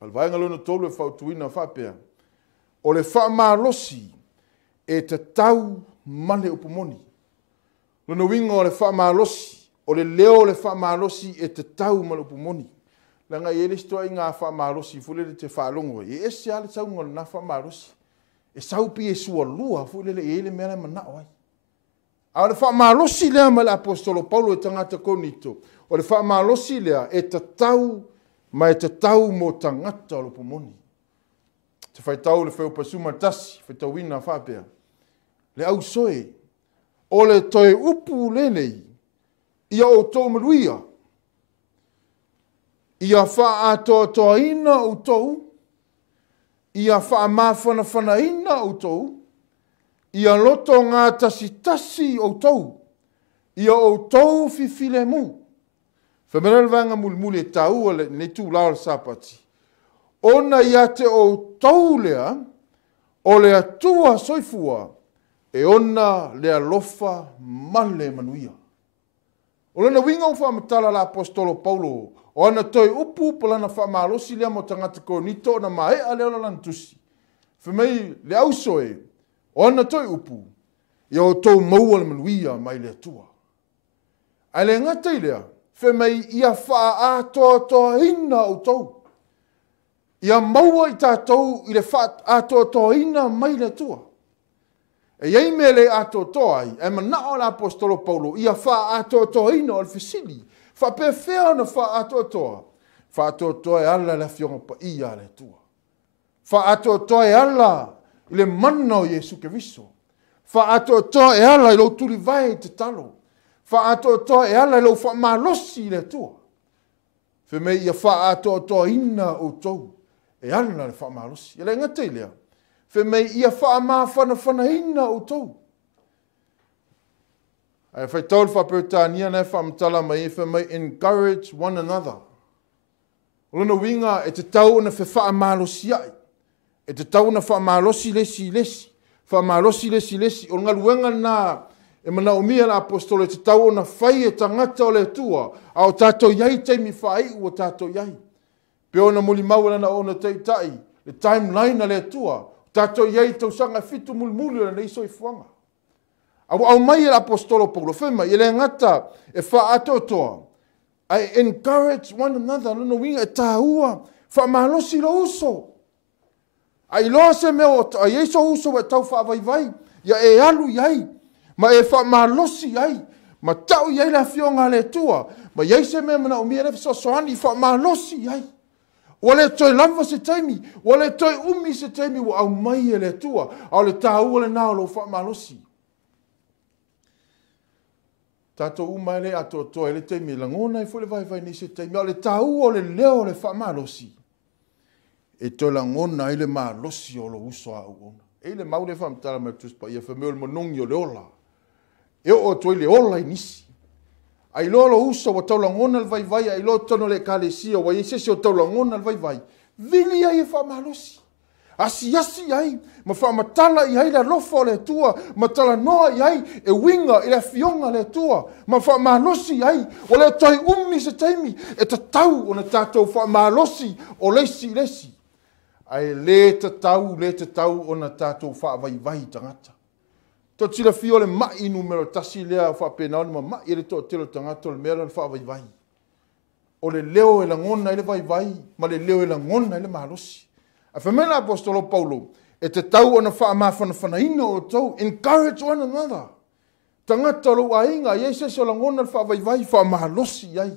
Al vai ngalona tolu e whautuina whapea. O le whamalosi e te tau male upumoni. Lona winga o le whamalosi, o le leo le whamalosi e te tau male upumoni. Langa i elistoa i ngā whamalosi, fulele te whalongo. E ese ale tau ngol na whamalosi. E saupi e sua lua, fulele e ele mele manao ai. A le whamalosi lea ma le apostolo Paulo e tangata konito. O le whamalosi lea e te tau, ma e te tau mo tangata o le upumoni. Te whai tau le wheu pasuma tasi, whai tau wina whapea. Le au soe, o le toe upu lenei, ia o tō maruia, ia wha atoa toa ina o tōu, ia wha mawhana ina o tōu, ia loto ngā tasi o tōu, ia o tōu fifile mu. Whamerele vanga mulimuli e tāua le ne tū lao le sāpati. Ona ia te o tōu lea, o lea tua soifua, e ona lea lofa male manuia. O lena winga o whamatala la apostolo Paulo, o ana toi upu palana whamalosi lea mo tangata konito na maea leo la lantusi. Whamei le ausoe, o ana toi upu, ia o tōu maua le manuia mai lea tua. Ai le ngata i lea, whamei ia wha atoa ina o tōu. Ia maua i tātou i le wha atoa ina mai lea tua. E iei me le atoa ai, e manao la apostolo Paulo, ia wha atoa ina o le fisili. Wha pewhea na wha atoa. Wha atoa e ala le fionga pa ia le tua. Wha atoa e ala i le mana o Jesu Keriso. Wha atoa e ala i lo tuli vai te talo. Wha atoa e ala i lo wha malosi le tua. Wheme ia wha atoa ina o tau. E ala le wha malosi. Ia le ngata i lea. Wheme ia wha mawhana ina o tau. Ai whai tau le whapetania ne whamtala mai e wheme encourage one another. Lona winga e te tau na wha malosi ai. E te tau na wha malosi lesi. Wha malosi lesi. O ngā luenga nā e mana o mia la apostolo e te tau na whai e tangata o le tua. A o tātou iai teimi whai o tātou iai. Pe ona muli maua na ona teitai. Le timeline le tua. Tātou iai tau sanga fitu muli na iso i fuanga. Au mai e apostolo Paulo whema, i le ngata e wha atotoa. I encourage one another, no winga e tāua, wha mahalosi lo uso. Ai loa se meo, a Yeso uso e tau wha vai, ia e alu iai, ma e wha mahalosi iai, ma tau iai la fionga le tua, ma iai se mea mana o mia refa soani, wha mahalosi iai. Wale toi lava se taimi, wale toi umi se taimi, wa au mai e le tua, au le tāua le nao lo wha mahalosi. Tātou umai le atoa e le teimi langona e fule vai ni se teimi. O le tāua o le leo le whamalosi. E toi langona e le malosi o lo uso a uona. E le mau le whamtara mai tuspa ia whameo le monongi o le ola. E o toi le ola i nisi. Ai lo uso wa tau langona le vai, ai lo tono le kalesia wa iesesi o tau langona le vai. Vili ai e whamalosi. Asi ai, ma whamatala i hai la lofa le tua, ma tala noa i hai e winga i la fionga le tua, ma whamalosi ai, o le toi umi se teimi, e ta tau o na tātou whamalosi o lesi. Ai le ta tau o na tātou whaavai tangata. To tila fio le mai numero tasi lea whapena ma mai le to tilo tangata o le mera le whaavai. O le leo e la ngona i le vai, ma le leo e la ngona i le malosi. A whamena apostolo Paulo, e te tau o na whaamawhana ina o tau, encourage one another. Tangata lo a inga, iese se o langona le whaavai, whaamahalosi ai.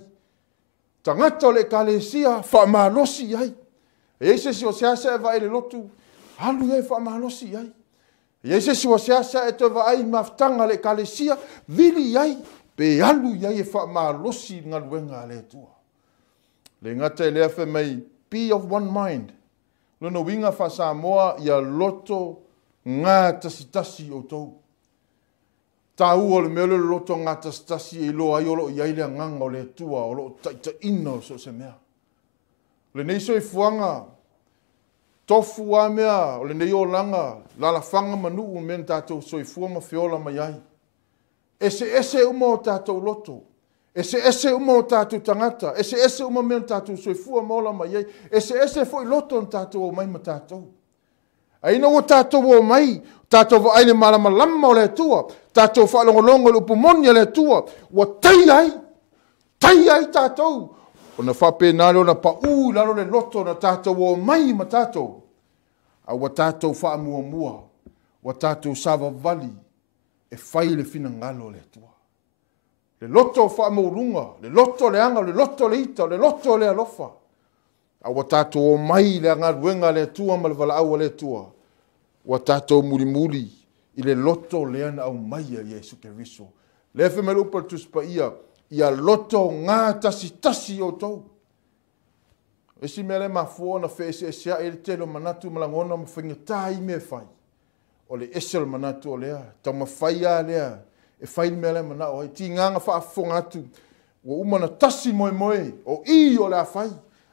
Tangata o le kalesia, whaamahalosi ai. Iese se o seasa e vai le lotu, halu e whaamahalosi ai. Iese se o seasa e te vai maftanga le kalesia, vili ai, pe halu ai e whaamahalosi ngaluenga le tua. Le ngata e lea whamei, be of one mind. Lona winga wha Samoa ia loto ngā tasi o tau. Tā ua le mele loto ngā tasi e loa ai olo i aile nganga o le tua, o lo taita ina o so se mea. Le nei so i fuanga, tofu a mea, o le nei o langa, lala whanga manu o men tātou so i fuama whiola mai ai. Ese uma o tātou loto. ese uma o tātou tangata, ese uma mea tātou soifua maola mai ei, ese foi loto o tātou o mai ma tātou. Aina o tātou o mai, tātou wa aile malama lama o le tua, tātou whaalongolongo le upumoni le tua, wa tai ai tātou. O na whape nare o na pa lalo le loto na tātou o mai ma tātou. A wa tātou wha mua, wa tātou sava vali, e whai le fina ngalo le tua. Le loto wha maurunga, le loto le anga, le loto le ita, le loto le alofa. A wa tātou o mai le anga ruenga le tua ma le vala aua le tua. Wa tātou muri i le loto le ana au mai a Yesu Keriso. Le fe me lupa tuspa ia loto ngā tasi o tau. E si mele mafua na fe ese e le telo manatu malangona ma whinga tai me fai. O le esel manatu o lea, tau ma fai a lea, e whai mele mana o ti nganga whaafonga atu, o umana tasi moe, o i o lea whai,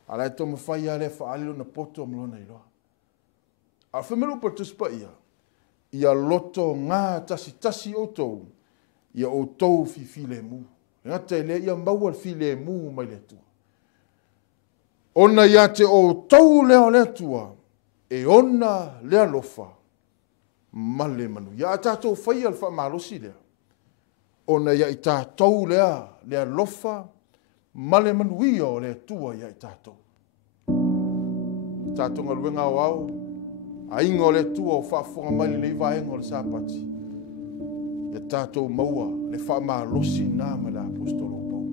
a lai tau ma whai a lea whaalilo na poto mlona i loa. A whamelu pa tuspa ia loto ngā tasi o tau, ia o tau fi le mu. Ngata le ia maua fi le mu mai le tua. Ona ia te o tau leo le tua, e ona lea lofa, male manu. Ia tātou whai al wha marosi lea. Ona ia i tātou lea lofa, male manu ia o lea tua ia i tātou. Tātou ngaluenga o au, a ingo le tua o whaafonga mai le iwaenga o le sāpati. Ia tātou maua, le wha marosi nā me le apostolo pau.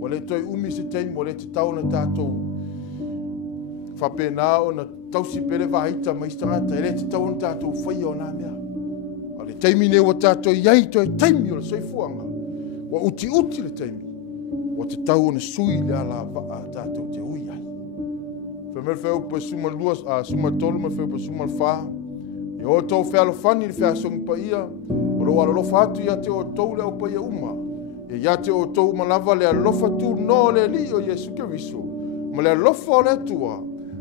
O le toi umi se teimo, o le te tau na tātou whapena o na tausi pere wahita maistangata, e le te tau na tātou whai o nā mea. A le teimi ne wa tātou iai toi teimi o le soifuanga, wa uti le teimi, wa te tau o na sui le ala a tātou te ui ai. Whamel wheu pa suma luas, suma tolu ma wheu pa suma wha, e o tau whealo whani le whea songi pa ia, o lo wala lofa atu ia te o tau leo pa ia uma, e ia te o tau malava le alofa tu no le li o Yesu Keriso, ma le alofa o le tua,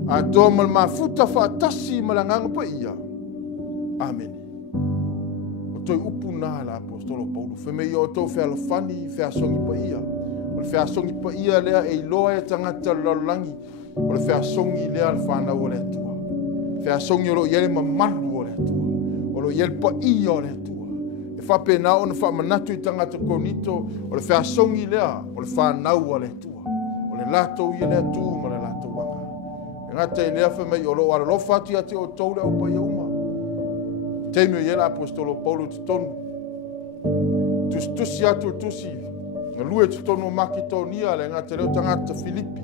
a toa mal mafuta whaatasi malanganga pa ia. Amen. O toi upu nā la apostolo Paulo, whemei o tau whea lofani, whea songi pa ia. O le whea songi pa ia lea e iloa e tangata lalangi, o le whea songi lea le whanau o le tua. Whea songi o lo iele mamalu o le tua. O lo iele pa ia o le tua. E whape na o na whamanatu i tangata konito, o le whea songi lea, o le whanau o le tua. O le lato ia lea tu ma le lato wanga. E ngata i lea whamei o lo ara lofati ate o taule au pa ia uma. Teimio iela apostolo Paulo te tonu. Tusi atu tusi. Nga lue te tonu Makitonia le ngata leo tangata Filipi.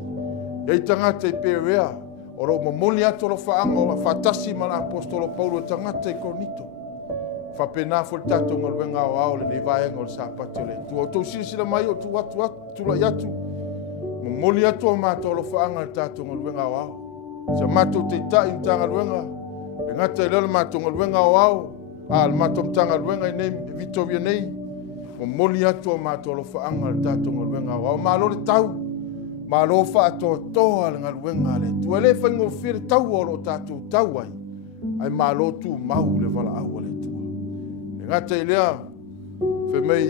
Iei tangata i Perea. O ro mamoli atu lo whaanga o whatasi ma la apostolo Paulo tangata i Korinito. Whapena fo le tato ngā ruenga o ao le nevaenga o le sapati o le tu. O tau sila mai o tu atu tula iatu. Mamoli atu o mātou lo whaanga le tato ngā ruenga o ao. Sa mātou te tai mtanga ruenga. E ngata i lele mātou ngā ruenga o ao. Le mātou mtanga ruenga i nei Victoria nei. Mamoli atu o mātou lo whaanga le tato ngā ruenga o ao. Mālo le tau. Mālo whaato toa le ngā ruenga le tu. E le whaingo whire tau o lo tātou tau ai. Ai mālo tu mau le wala au le tu. E ngata i lea, whemei,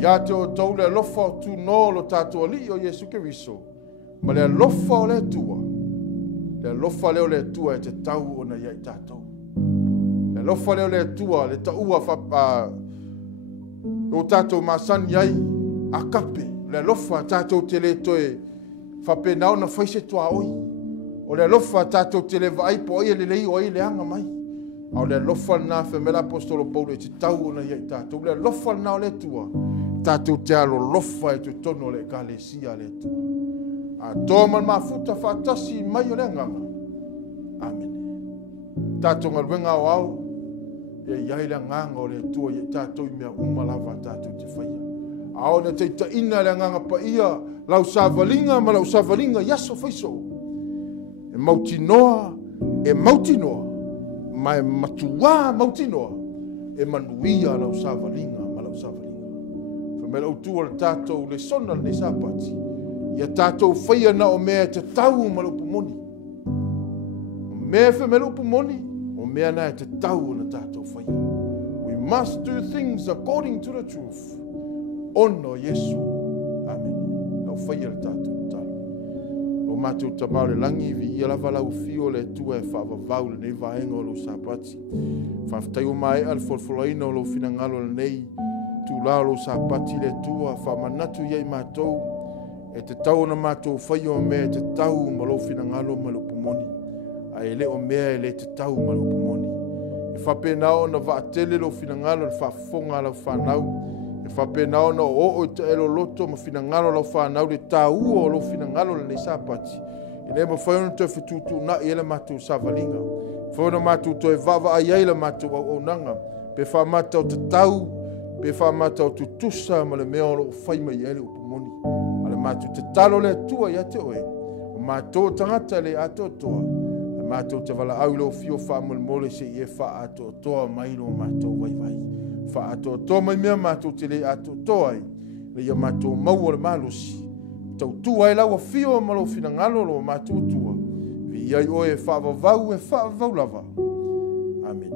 ia te o tau le lofa o tu no lo tātou ali o Yesu Keriso. Ma le lofa o le tua, le lofa leo le tua e te tau o na iai tātou. Le lofa leo le tua, le taua o tātou masani iai a kape. Le lofa tātou te le toe whapenau na whaise tua oi. O le lofa tātou te le vai po oi le lei oi le anga mai. Au le lofa na whamela apostolo Paulo e te tau na iai tātou. Le lofa na o le tua. Tātou te alo lofa e tu tono le kalesia le tua. A toa man mafuta whaatasi mai o le nganga. Amen. Tātou ngā ruenga o au. E iai le nganga o le tua i tātou i mea umalava tātou te whaia. Ao na te ina le nganga pa ia. Lau savalinga ma lau savalinga yaso whaiso. E mautinoa. Ma e matua mautinoa. E manuia lau savalinga ma lau savalinga. Whamela utua le tātou le sona le sapati. Ia tātou whaia na o mea te tau ma lupu moni. O mea whamela upu moni. O mea na te tau na tātou whaia. We must do things according to the truth. ona o Iesu. Amen. Lau whaia le tātou tala. O mātou tamau le langi vi ia lava lau fio le tua e whaavavau le nei vaenga o lo sapati. Whaftai o mai al folfolaina o lo finangalo le nei. Tu la lo sapati le tua whamanatu iei mātou. E te tau na mātou whaia o mea te tau ma lo finangalo ma lo pumoni. A e le o mea e le te tau ma lo pumoni. E whapenao na vaatele lo finangalo le whaafonga lau whanau. E whapenao na o te elo loto ma finangalo lau whanau le tau o lo finangalo le nei sapati. E le ma whaiona te whitutu na i ele mātou savalinga. Whaiona mātou to e vava ai eila mātou au nanga. Pe whamata o te tau, pe whamata o tu tusa ma le mea o lo whaima i ele upumoni. Ale mātou te talo le atua i ate oe. O mātou tangata le ato toa. Mātou te wala au leo fio whaamole mole se i e wha ato toa mai lo mātou vai vai. Wha ato toa mai mea mātou te le ato toa ai. Le ia mātou mau o le malosi. Tau tua e laua fio malo finangalo lo mātou tua. Vi iai oe whaavavau e whaavavau lava. Amen.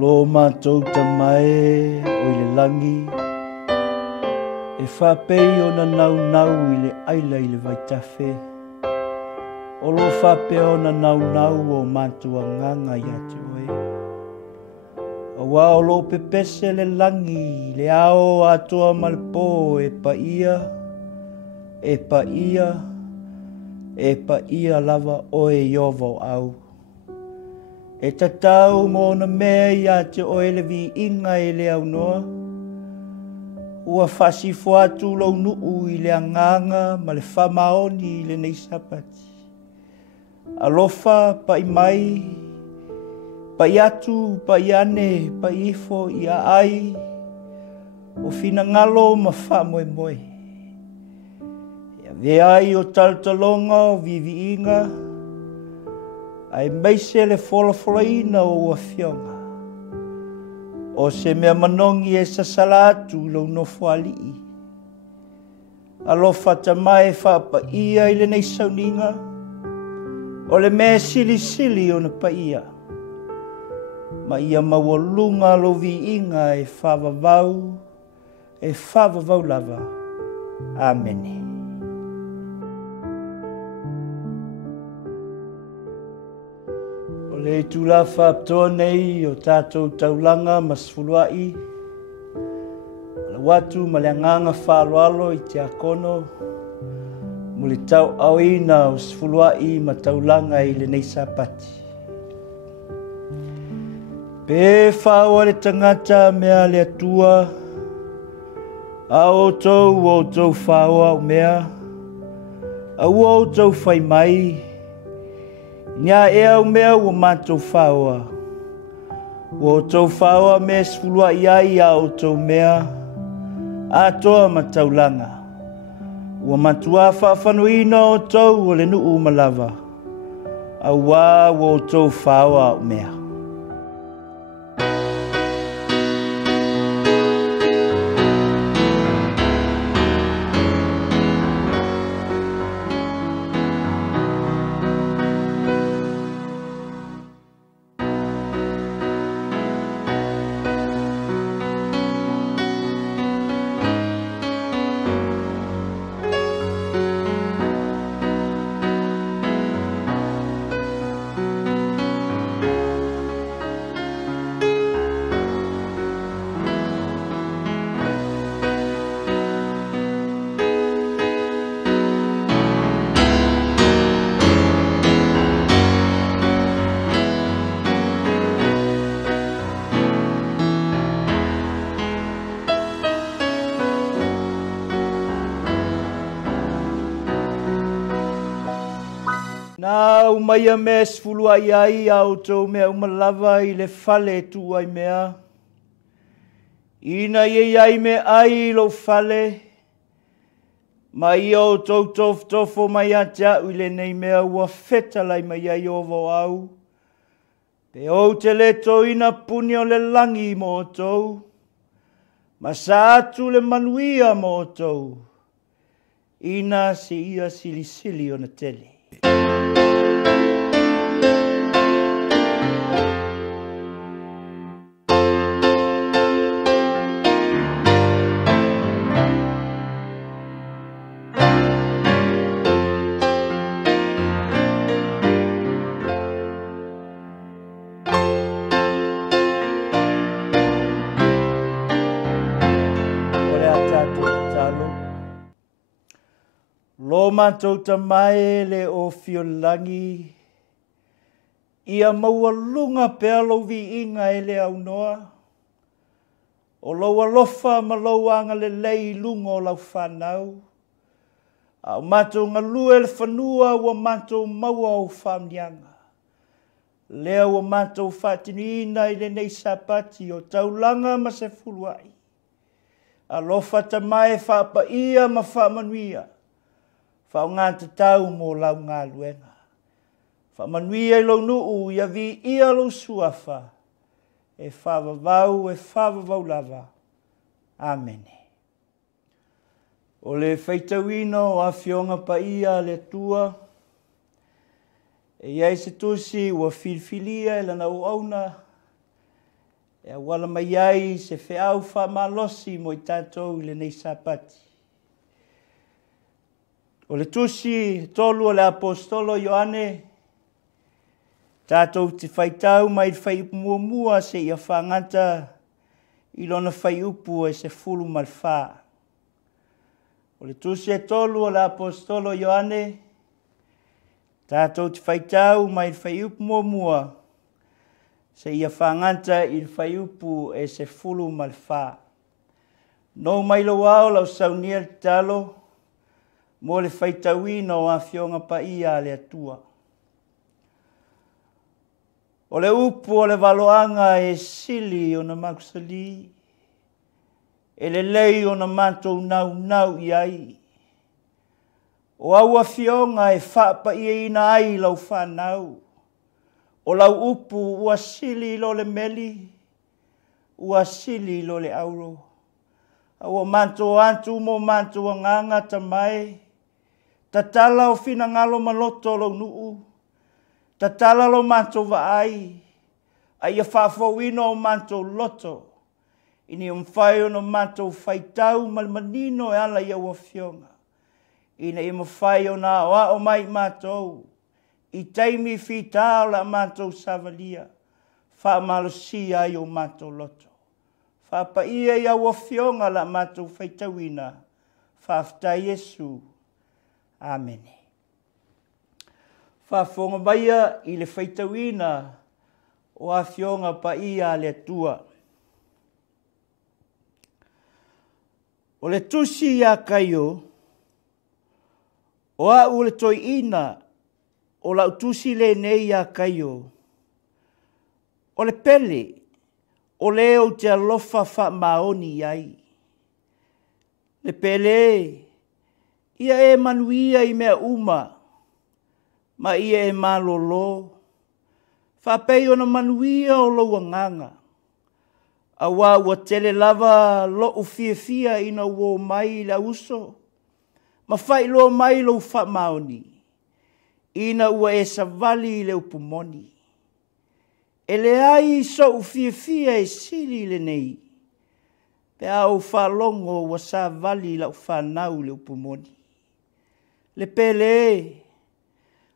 Lo mātou tamae o i le langi. E whapei o na nau i le aila i le vaitafe. O lo whapei o na nau o mātou a nganga i ate oe. A wā o lo pepese le langi, le ao atoa malpo e pa ia lava oe iovo au. E tatau mo na mea i ate oe le vi inga e le au noa. Ua whasi fuatu lau nuu i le anganga ma le whamaoni i le nei sapati. Alofa pa i mai, pa i atu, pa i ane, pa i ifo i a ai. O fina ngalo ma wha moe moe. Ia ve ai o taltalonga o vivi inga. Ai meise le folafolaina o ua fionga. O se mea manongi e sasalatu lau no fualii. Alofa tamae whaapa ia i le nei sauninga. O le mea sili o na pa ia. Ma ia mawalunga lo vi inga e whavavau lava. Amene. Le tula whaptoa nei o tātou taulanga masfuluai. Ala watu ma le anganga whaaloalo i te akono. Mo le tau awina o sfuluai ma taulanga i le nei sapati. Pe whaua le tangata mea le atua. A o tau whaua o mea. A o tau whai mai. Nia e au mea ua mātou whaua. Ua tau whaua me sfulua iai a o tau mea. A toa ma taulanga. Ua matua whaafanuina o tau o le nuu malava. Aua wo tō whaua o mea. Nā umaia me sfulu ai ai au tō mea umalawa I le fale tu ai mea. Ina ie ai me ai lo fale. Mai o tō tofo mai atia ui le nei mea ua feta lai mai ai ovo au. Pe o te le tō ina puni o le langi mo tō. Ma sa atu le manuia mo tō. Ina si ia sili o na tele. Lo mātou tamae le o Fiolangi. Ia maua lunga pea lo vi inga e le au noa. O loa lofa ma loa anga le lei lunga o lau whanau. Au mātou ngā lue le whanua ua mātou maua o whamnianga. Lea ua mātou whatini ina I le nei sapati o taulanga ma se fuluai. A lofa tamae whapa ia ma whamanuia. Whao ngā te tau mō lau ngā luenga. Whamanuia I lau nuu ia vi ia lau suafa. E whavavau lava. Amene. O le whaitawino a whionga pa ia le tua. E iai se tusi ua filfilia e lana uauna. E awala mai ai se whiau whamalosi mo I tātou I le nei sapati. O le tusi tolu o le apostolo Ioane, tātou te whaitau mai whaiupu mua se ia whangata I lona whaiupu e se fulu malwha. O le tusi tolu o le apostolo Ioane, tātou te whaitau mai whaiupu mua se ia whangata I whaiupu e se fulu malwha. No mai lo wao lau saunia talo, mo le whaitawina o a whionga pa ia le atua. O le upu o le waloanga e sili o na makusali, e le lei o na mātou nau iai. O aua whionga e whapa ia ina ai lau whanau. O lau upu ua sili lo le meli, ua sili lo le auro. Aua mātou antu mo mātou nganga tamai, tatala o fina ngalo maloto lo nuu. Tatala lo mātou vaai. Ai a whawhawino o mātou loto. Ini umwhai o no mātou whaitau malmanino e ala ia ua whionga. Ina i mwhai o nā oa o mai mātou. I teimi whitao la mātou savalia. Whamalosi ai o mātou loto. Whapa ia ia ua whionga la mātou whaitawina. Whafta Yesu. Amene. Whafonga baia I le whaitawina o a whionga pa ia le tua. O le tusi ia kaio, o a u le toi ina, o la utusi le nei ia kaio. O le pele, o leo te alofa wha maoni ai. Le pele, ia e manuia I mea uma, ma ia e malolo. Whapei ona manuia o loa nganga. A wā ua tele lava lo ufiafia ina uo mai la uso. Ma whai lo mai lo wha maoni. Ina ua e savali le upumoni. E le ai so ufiafia e sili le nei. Pe au whalongo wa savali la whanau le upumoni. Le pele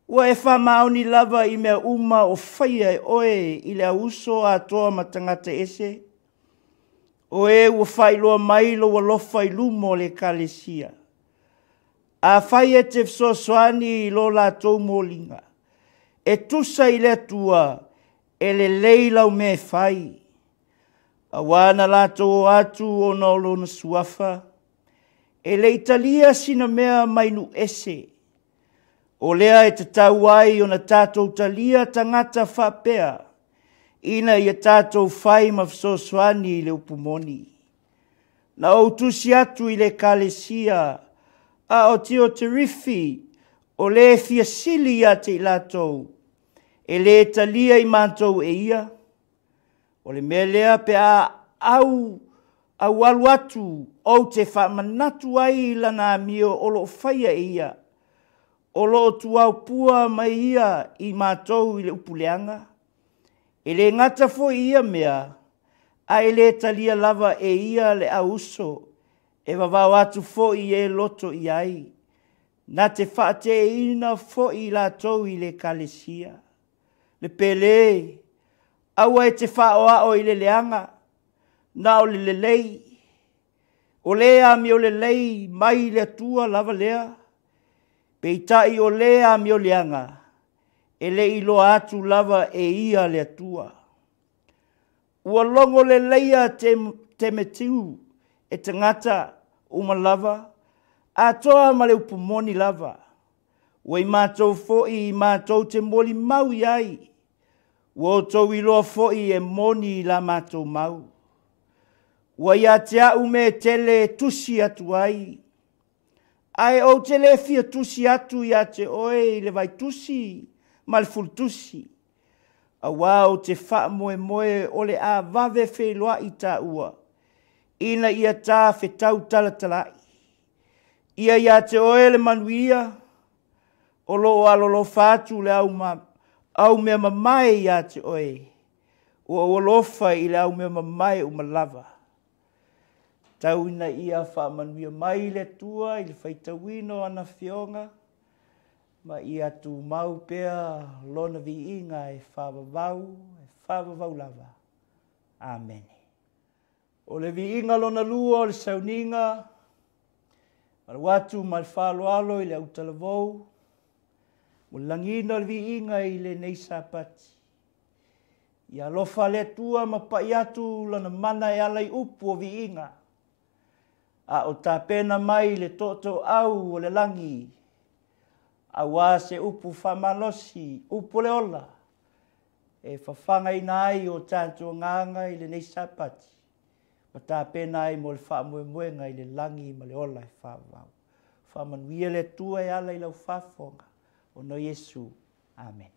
ua e whamaoni lava i mea uma o whaia e oe i le auso a toa matangata ese. O e ua whailoa mailo wa lofa i lumo le kalesia. A whaia te fsosoani i lo la tau molinga. E tusa i le tua e le leila o me whai. A wana la tau atu o nolo na suafa. E le Italia sina mea mainu ese. O lea e te tau ai o na tātou talia tangata whapea. Ina ia tātou whai mawsosoani i le upumoni. Na o tusi atu i le kalesia, a o tio terifi, o le fia sili a te ilatou, e le talia i mātou e ia. O le melea pe a au alu atu, o te whamanatu ai lana mio o lo whaia e ia. O lo tuau pua mai ia i mātou i le upuleanga. E le ngata fo ia mea, a e le talia lava e ia le auso, e wawau atu fo i e loto i ai. Na te whaate ina fo i la tau i le kalesia. Le pele, aua e te whaoa o i le leanga, na o le lei. O lea mi o le lei, mai le tua lava lea. Peitai o lea mi o leanga. E le ilo atu lava e ia le atua. Ua longo le leia te metiu e te ngata uma lava, a toa ma le upumoni lava. Ua i mātou fo'i i mātou te moli mau iai. Ua o tau iloa fo'i e moni la mātou mau. Ua ia te au me tele tusi atu ai. Ai o tele fia tusi atu ia te oe i le vai tusi. Malfultusi. A wao te wha moe moe o le a vave wheloa i tā ua. Ina ia tā whetau talatalai. Ia te oe le manuia. O lo alolo whātu le au mea mamae ia te oe. O lofa i le au mea mamae umalava. Tau ina ia wha manuia mai le tua i le whaitawino ana whionga. Ma ia tu mau pea lona vi inga e whawavau lava. Amen. O le vi inga lona lua o le sauninga, ma watu ma le whaloalo i le autalavou, mo langina le vi inga i le neisa pati. Ia lofa le tua ma pai atu lana mana e alai upu o vi inga. A o tā pena mai le toto au o le langi, a wā se upu whamalosi, upu le ola, e whawhanga ina ai o tātua nganga i le nei sapati, ma tā pena ai mo le whamoemoenga i le langi ma le ola e whawau. Whamanuia le tua e ala i lau whafonga, o no Yesu. Amen.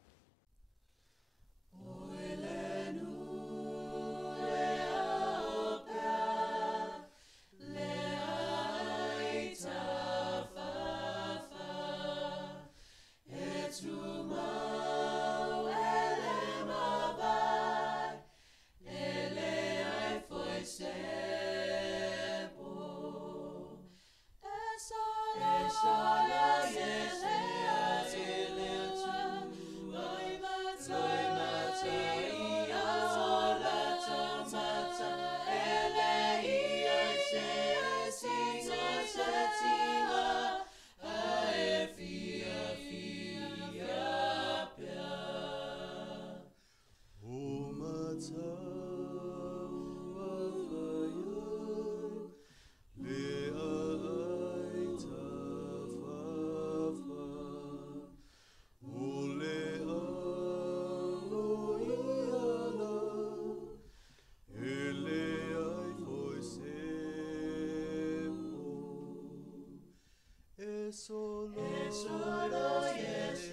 Solo, yes,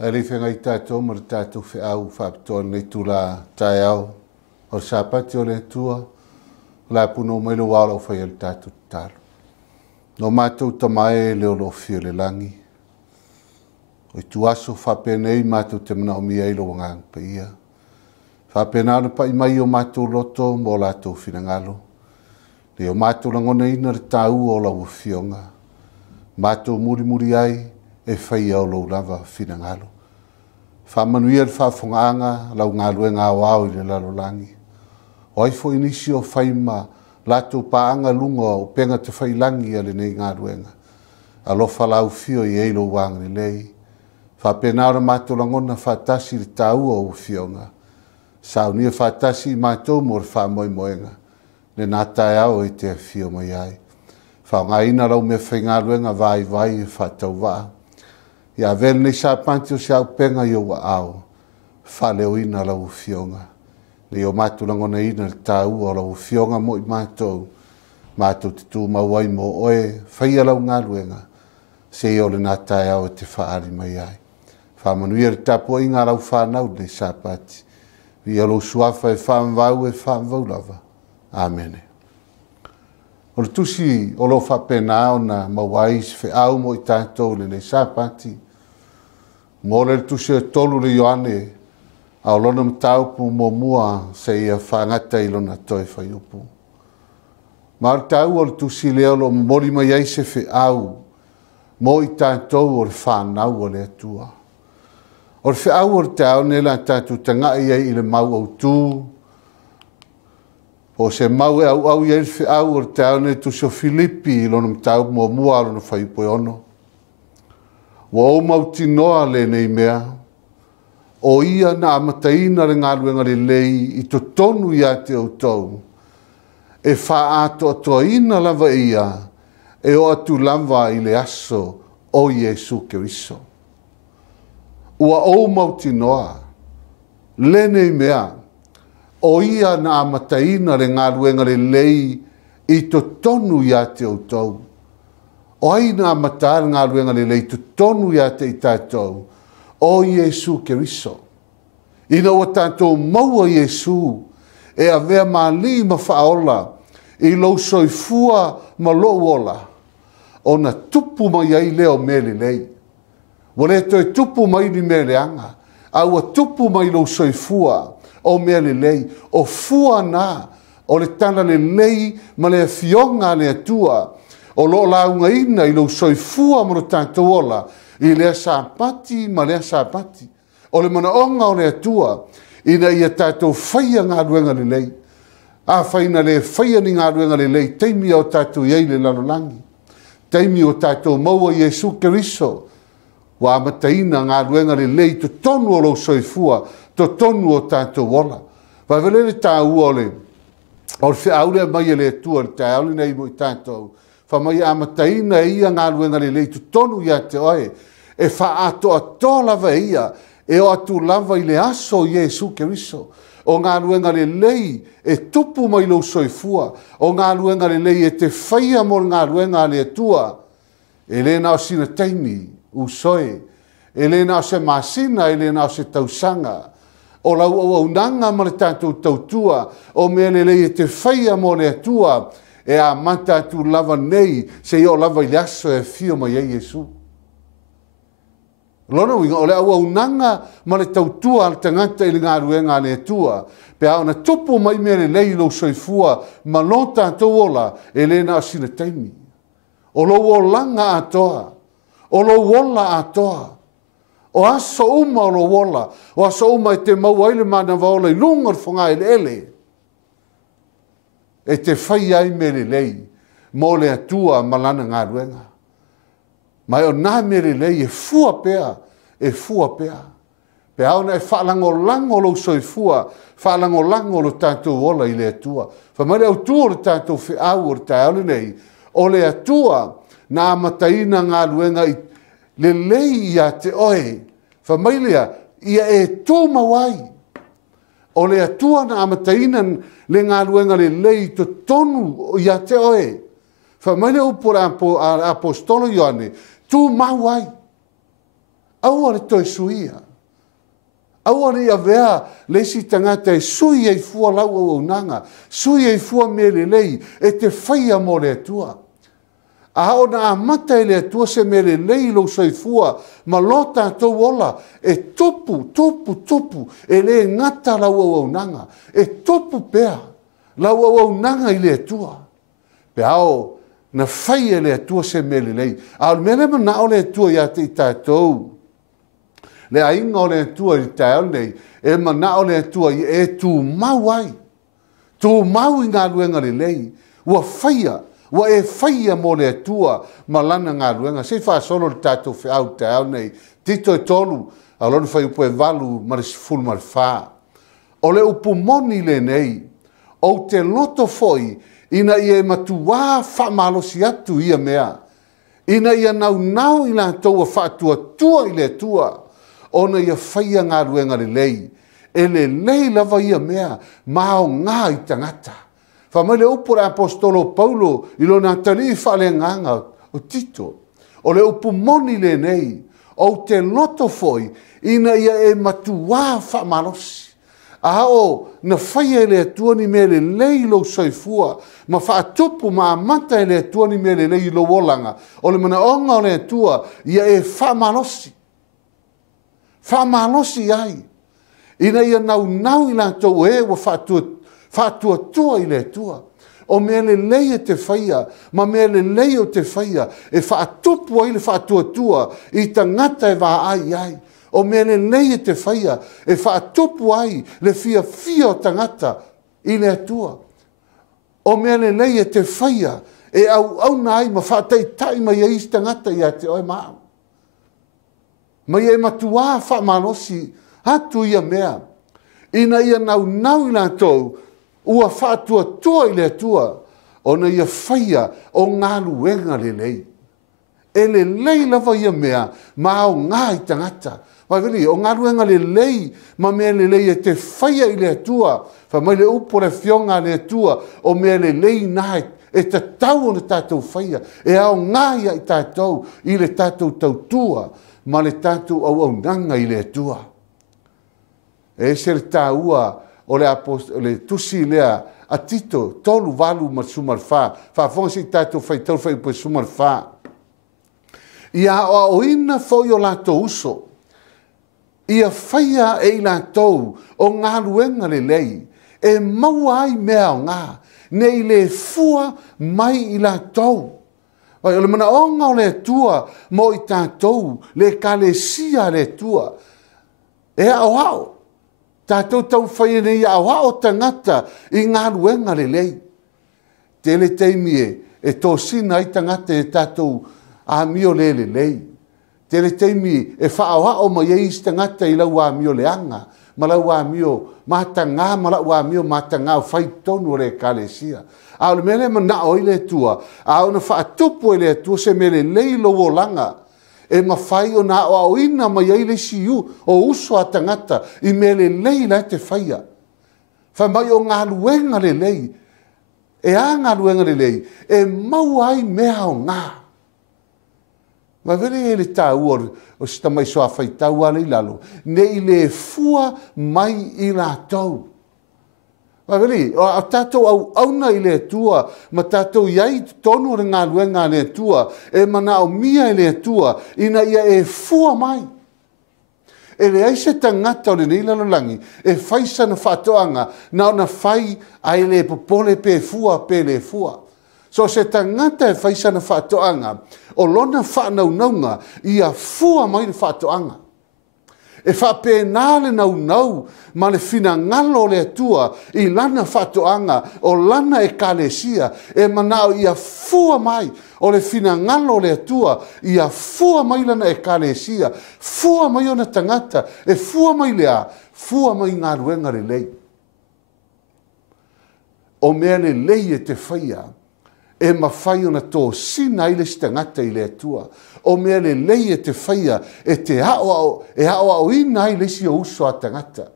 Ari whenga I tātou mara tātou whi au whapatoa nei tu la tae au. O sāpati o le tua, la puno mai lo wala o whai al tātou tālu. No mātou tamae leo lo whio le langi. O I tu aso whapenei mātou te mana o mi eilo wangang pa ia. Whapenana pa I mai o mātou loto mo lātou whinangalo. Le o mātou langona ina re tāu o la whionga. Mātou muri ai, e whai au lau lava whinangalo. Whamanuia le whawhonganga lau ngā lue ngā wāo I le lalolangi. O ai fo inisi o whaima lātou pāanga lunga o penga te whailangi ale nei ngā luenga. Alofa lau whio I eilo wāngani lei. Whapenara mātou langona whatasi le tāua o whionga. Saunia whatasi I mātou mo re whamoi moenga. Le nā tae au e te whio mai ai. Whaonga ina rau me whai ngā luenga vai e whatau waa. Ia vele nei sa panti o se au penga I o wa au. Whaleo ina lau whionga. Le o mātou langona ina le tāu o lau whionga mo I mātou. Mātou te tū mauai mo oe, whaia lau ngā luenga. Se I o le nā tae au te whaari mai ai. Whamanuia le tapua I ngā lau whanau nei sa pati. Ia lo suafa e whamvau lava. Amene. O le tusi o lo whapena o na mawai se whi au mo I tātou le nei sa pati. Mo le tusi e tolu le Ioane, a o lona mataupu mo mua se ia whangata I lona toi whaiupu. Ma o tau o le tusi leo lo mori mai ai se whi au, mo I tātou o le whanau o le atua. O le whi au o le tau ne la tātou tangai ai I le mau au tū, o se mau e au i le whi au o le tau ne tusi o Filipi I lona mataupu mo mua lona whaiupu e ono. Wa o mautinoa le nei mea, o ia na amataina le ngā luenga le lei I to tonu ia te au tau, e wha ato atoa ina lava ia, e o atu lava I le aso o Iesu Keriso. Ua o mautinoa, le nei mea, o ia na amataina le ngā luenga le lei I to tonu ia te au tau. O aina matar ngā luenga le lei tu tonu ia te I tātou o Iesu Keriso. Ina o tātou maua Iesu e a vea mali ma whaola I lau soifua ma loo ola o na tupu mai ai leo mele lei. Wale to e tupu mai ni mele anga. Aua tupu mai lau soifua o mele lei. O fua na o le tana le lei ma le fionga le atua. O lo launga ina I lo soifua mo tātou ola I lea sāpati ma lea sāpati. O le mana onga o le atua ina ia tātou whaia ngā ruenga le lei. A whaina le whaia ni ngā ruenga le lei teimi o tātou iei le lalolangi. Teimi o tātou maua Iesu Keriso. Wa amataina ngā ruenga le lei to tonu o lo soifua, to tonu o tātou ola. Wa vele le tā ua le. O le whiaule mai le atua le tā aule nei mo I tātou. Whamai amataina ia ngā luenga le lei tu tonu ia te oe, e wha ato ato lava ia, e o atu lava I le aso Iesu Keriso. O ngā luenga le lei e tupu mai lo soifua, o ngā luenga le lei e te whaia mo ngā luenga le atua, e le nao sina teimi, usoe, e le nao se masina, e le nao se tausanga, o lau au nanga ma le tātou tautua, o mea le lei e te whaia mo le atua, e a mata tu lava nei se io lava il asso e fio mai e Yesu. Lona winga ole au unanga ma le tautua al tangata i ngā ruenga le tua. Pe au na tupu mai mere lei lo soifua ma lota towola e le na asina taimi. O lo wolanga atoa. O lo wola atoa. O aso uma o lo wola. O aso uma e te mauaile mana vaola i lungar fonga ele ele. E te whai ai mere lei. Mo le atua malana ngā ruenga. Mai o nā mere lei e fua pea. E fua pea. Pe au na e whaalango lango lo soifua. Whaalango lango lo tātou wola i le atua. Whamare au tua le tātou whi au o le tāole nei. O le atua na amataina ngā ruenga i le lei ia te oe. Whamailea ia e tō mawai. O le atua na amataina le ngā ruenga le lei to tonu ia te oe. Whamailea upora apostolo Ioane. Tō mawai. Aua le toi suia. Aua le ia vea lesi tangata e sui e fua lau au nanga. Sui e fua me le lei e te whaia mo le atua. A ona amata e le atua se me le lei lo soi fua ma lota tau ola e tupu e le ngata lau au nanga. E tupu pea lau au nanga i le atua. Pe ao na whaia le atua se me le lei. A mele mana o le atua ia te i tātou. Le ainga o le atua i tāo nei, e mana o le atua i e tū mau ai. Tū mau i ngā ruenga le lei. Ua whaia, ua e whaia mo le atua ma lana ngā ruenga. Se wha solo le tātou whiau tāo nei, tito e tolu, a lona whai upo e walu ma le sifulu ma le whā. O le upu moni le nei, o te loto foi, ina i e matuā whamalosi atu ia mea. Ina ia nau i la toua whaatua tua i le tua. Ona ia whaia ngā ruenga le lei. E le lei lava ia mea, mao ngā i tangata. Whamele upo le apostolo Paulo, i lo nā tali whale nganga o Tito. O le upu moni le nei, o te loto foi, ina ia e matuā whamalosi. A o na whaia le atua ni me le lei lo soifua, ma whaatupu ma amata le atua ni me le lei lo wolanga. O le mana onga o le atua, ia e whamalosi. Whamalosi ai. Ina ia nau i la tau e wa whaatua tua i le atua. O mea le lei e te whaia, ma mea le lei o te whaia, e whaatupu ai le whaatua tua, i tangata e wā ai. O mea le lei e te whaia, e whaatupu ai le fia o tangata i le atua. O mea le lei e te whaia, e au na ai ma whaatai tai mai e isi tangata i a te oe maa. Mai e matuā whamalosi hatu ia mea. Ina ia nau i la tau, ua whaatua tua i le atua, ona ia whaia o ngā luenga le lei. E le lei lava ia mea, ma au ngā i tangata. Vai veli, o ngā ruenga le lei, ma mea le lei e te whaia i le atua, wha mai le upore fionga le atua, o mea le lei nai, e te tau o le tātou whaia, e au ngā ia i tātou, i le tātou tautua, ma le tātou au nanga i le atua. E se le tāua o le tusi lea a Tito, tolu walu ma sumar whā, whafonga si tātou whai tau whai po sumar whā. Ia o ina whoi o lātou uso, ia whaia e i lātou o ngā ruenga le lei, e maua ai mea o ngā, nei le fua mai i lātou. Vai, o le mana onga o le tua mo i tātou, le kalesia le tua. E au, tātou tau whaia nei au tangata i ngā ruenga le lei. Tele teimi e tō sina i tangata e tātou a mio le lei. Tele teimi e whaau ma iei tangata i lau a mio le anga. Ma lau a mio matanga, ma lau a mio matanga o whai tonu le kalesia. A le mele mana o i le tua, a o na whaatupu i le tua se mele lei lo o langa. E ma whai o na o ina ma iei le siu o uso a tangata i mele lei la te whaia. Whai mai o ngā luenga le lei, e a ngā luenga le lei, e mau ai mea o ngā. Ma vele e le tāu o sita mai soa whai tau ale i lalo, ne i le fua mai i la tau. Waweli, o tātou au auna i le tua, ma tātou iai tonu re ngā luenga le tua, e mana o mia i le tua, ina ia e fua mai. E le aise tangata o le nei lalolangi, e faisa na whatoanga, na ona fai ai le popole pe fua pe le fua. So se tangata e faisa na whatoanga, o lona whanaunga, ia fua mai le whatoanga. E whape nāle nau nau, ma le fina ngalo le atua, i lana whatoanga, o lana e kalesia, e manao ia fua mai, o le fina ngalo le atua, ia fua mai lana e kalesia, fua mai ona tangata, e fua mai lea, fua mai ngā ruenga le lei. O mea le lei e te whaia, e mawhai ona tō sina i le stangata i le atua, o mea le lei e te whaia, e te hao ina i le si o uso a tangata.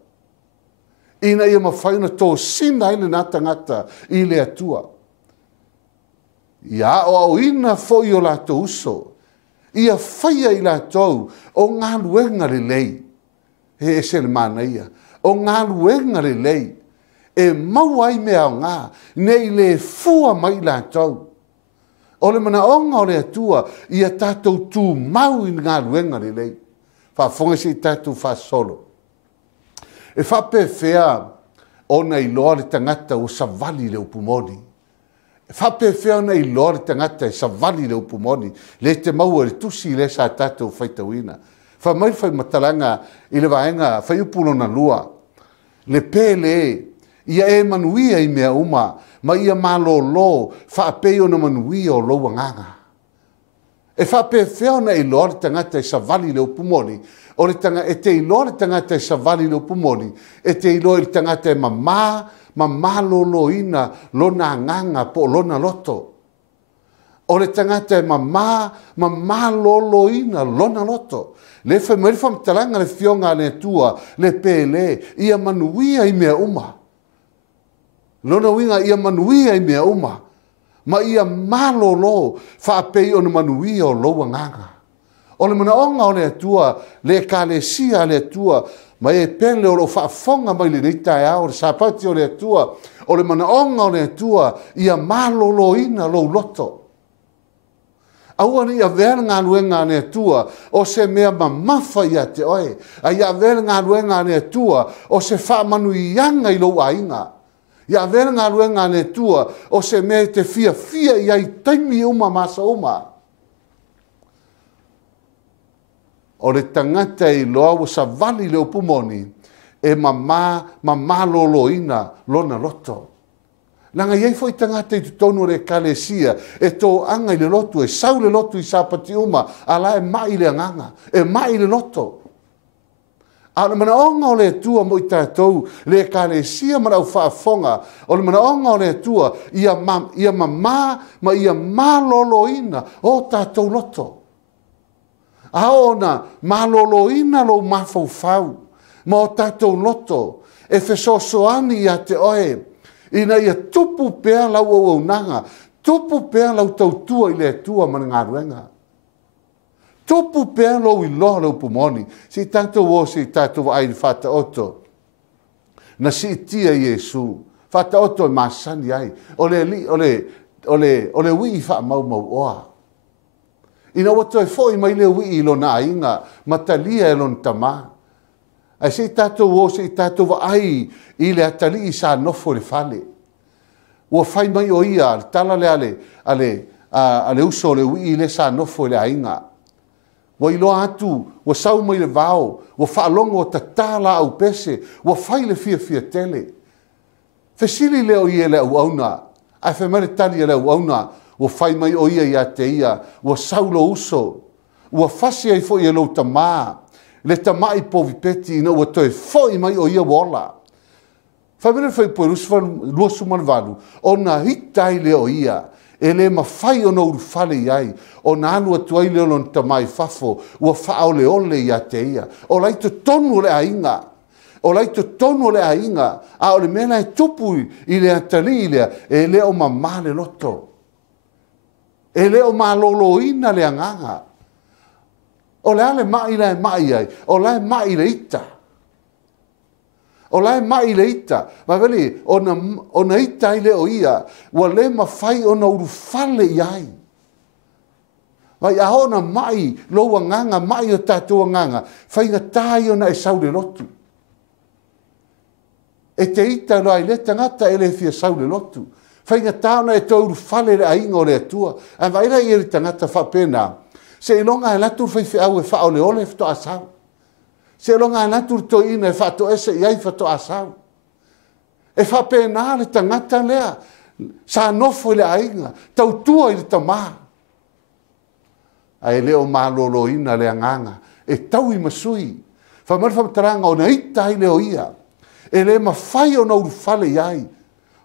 Ina ia mawhai ona tō sina i le nā tangata i le atua. Ia hao ina fo i o la tō uso, ia whaia i la tōu, o ngā luenga le lei, he e se le mana ia, o ngā luenga le lei, e mauai mea o ngā, nei le fua mai la tau. O le mana onga o le atua, ia tātou tū mau i ngā luenga le lei. Whafonga si tātou whasolo. E whape whea o nei loa le tangata o savali le upumoni. E whape whea o nei loa le tangata e savali le upumoni. Le te maua le tusi le sa tātou whaitawina. Whamai whai matalanga i le vaenga whai upuno na lua. Le pele ia e manuia i mea uma, ma ia malolo, whaapeo na manuia o loa nganga. E whape wheo na i loa le tangata i savali le upumoni, o le tanga, e te i loa le tangata i savali le upumoni, e te i loa le tangata e malolo ina lona nganga po lona loto. O le tangata e malolo ina lona loto. Le whamariwham talanga le fionga le tua, le pele, ia manuia i mea uma. Lona winga ia manuia i mea uma, ma ia malolo whaapei o na manuia o loa nganga. O le manaonga o le atua, le kalesia le atua, ma e pele o lo whaafonga mai le neita e ao, le sapati o le atua, o le manaonga o le atua, ia malolo ina lo loto. Aua ni ia vela ngā luenga ne atua, o se mea mamafa ia te oe, a ia vela ngā luenga ne atua, o se whaamanuianga i lo ainga. Ia vera ngā luenga ne tua, o se me te fia i ai taimi uma masa uma. O le tangata i loa o sa vali le upumoni, e malolo ina lona loto. Langa iei foi tangata i tutonu re kalesia, e tō anga i le lotu, e sau le lotu i sapati uma, ala e mai le anganga, e mai le loto. Ana mana onga o le tua mo i tātou, le kalesia mana au whaafonga, o le mana onga o le tua, ia malolo ina o tātou loto. A ona malolo ina lo mawhau, ma o tātou loto, e whesosoani ia te oe, ina ia tupu pēr lau au nanga, tupu pēr lau tau tua i le tua mana ngā ruenga. Tupu pēr lau i loa lau pumoni, si tātou o si tātou ai ni whata oto, na si tia Iesu, whata oto e masani ai, o le wii wha mau oa. Ina wato e foi mai le wii ilo na inga, matalia e lon tama. Ai si tātou o si tātou ai i le atali i sa nofo le fale. Ua whai mai o ia, tala le ale uso le wii le sa nofo le ainga. Wa ilo atu, wa sau mai le vao, wa whaalongo o tatala au pese, wa whai le fia tele. Fesili leo ia le au auna, ai whamare tali le au auna, wa whai mai o ia te ia, wa sau lo uso, wa fasi ai fo ia lo tamaa, le tamaa i povi peti ina wa toi foi mai o ia wola. Whamare whai po luasu manvalu, o na hitai leo ia, e le mawhai o no urufale iai, o na anu atuai leo lon tamai fafo, ua whao le ole ia te ia, o laito tonu le ainga, a o le mena e tupu i le atali lea, e leo mamā le loto, e leo malolo ina le anganga, o le ale mai le mai ai, o le mai le ita, O lai mai le ita. Ma veli, ona ita i le o ia. Ua le mawhai ona uru fale iai. Vai ahona mai, loa nganga, mai o tātua nganga. Whainga tāi ona e saure lotu. E te ita loa i le tangata e le fia saure lotu. Whainga tāona e tōru fale le ainga o le atua. A vaira i eri tangata whapena. Se ilonga e latu whaifi au e wha ole ole fto asau. Se ilonga e latu to ina e whato ese iai fto asau. E whapena le tangata lea. Sa nofo le ainga. Tau tua i le tamaa. Ai leo malolo ina le anganga. E tau i masui. Whamari whamataranga o na ita i leo ia. E le mawhai o na urufale iai.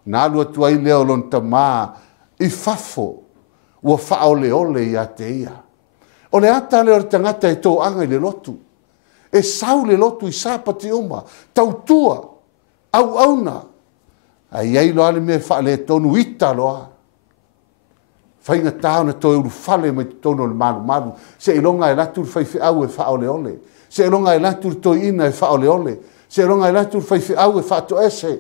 Nā lua tuai leo lon tamaa i fafo. Ua whaole ole i a te ia. O le ata leo tangata e tō anga i le lotu. E sau le lotu i sāpati uma. Tau tua. Au auna. Ai ei loa le mea whaale e tonu ita loa. Whainga tāona tō uru whale mai tono le maru maru. Se ilonga e latur whaifi au e whaole ole. Se ilonga e latur tō ina e whaole ole. Se ilonga e latur whaifi au e whato ese.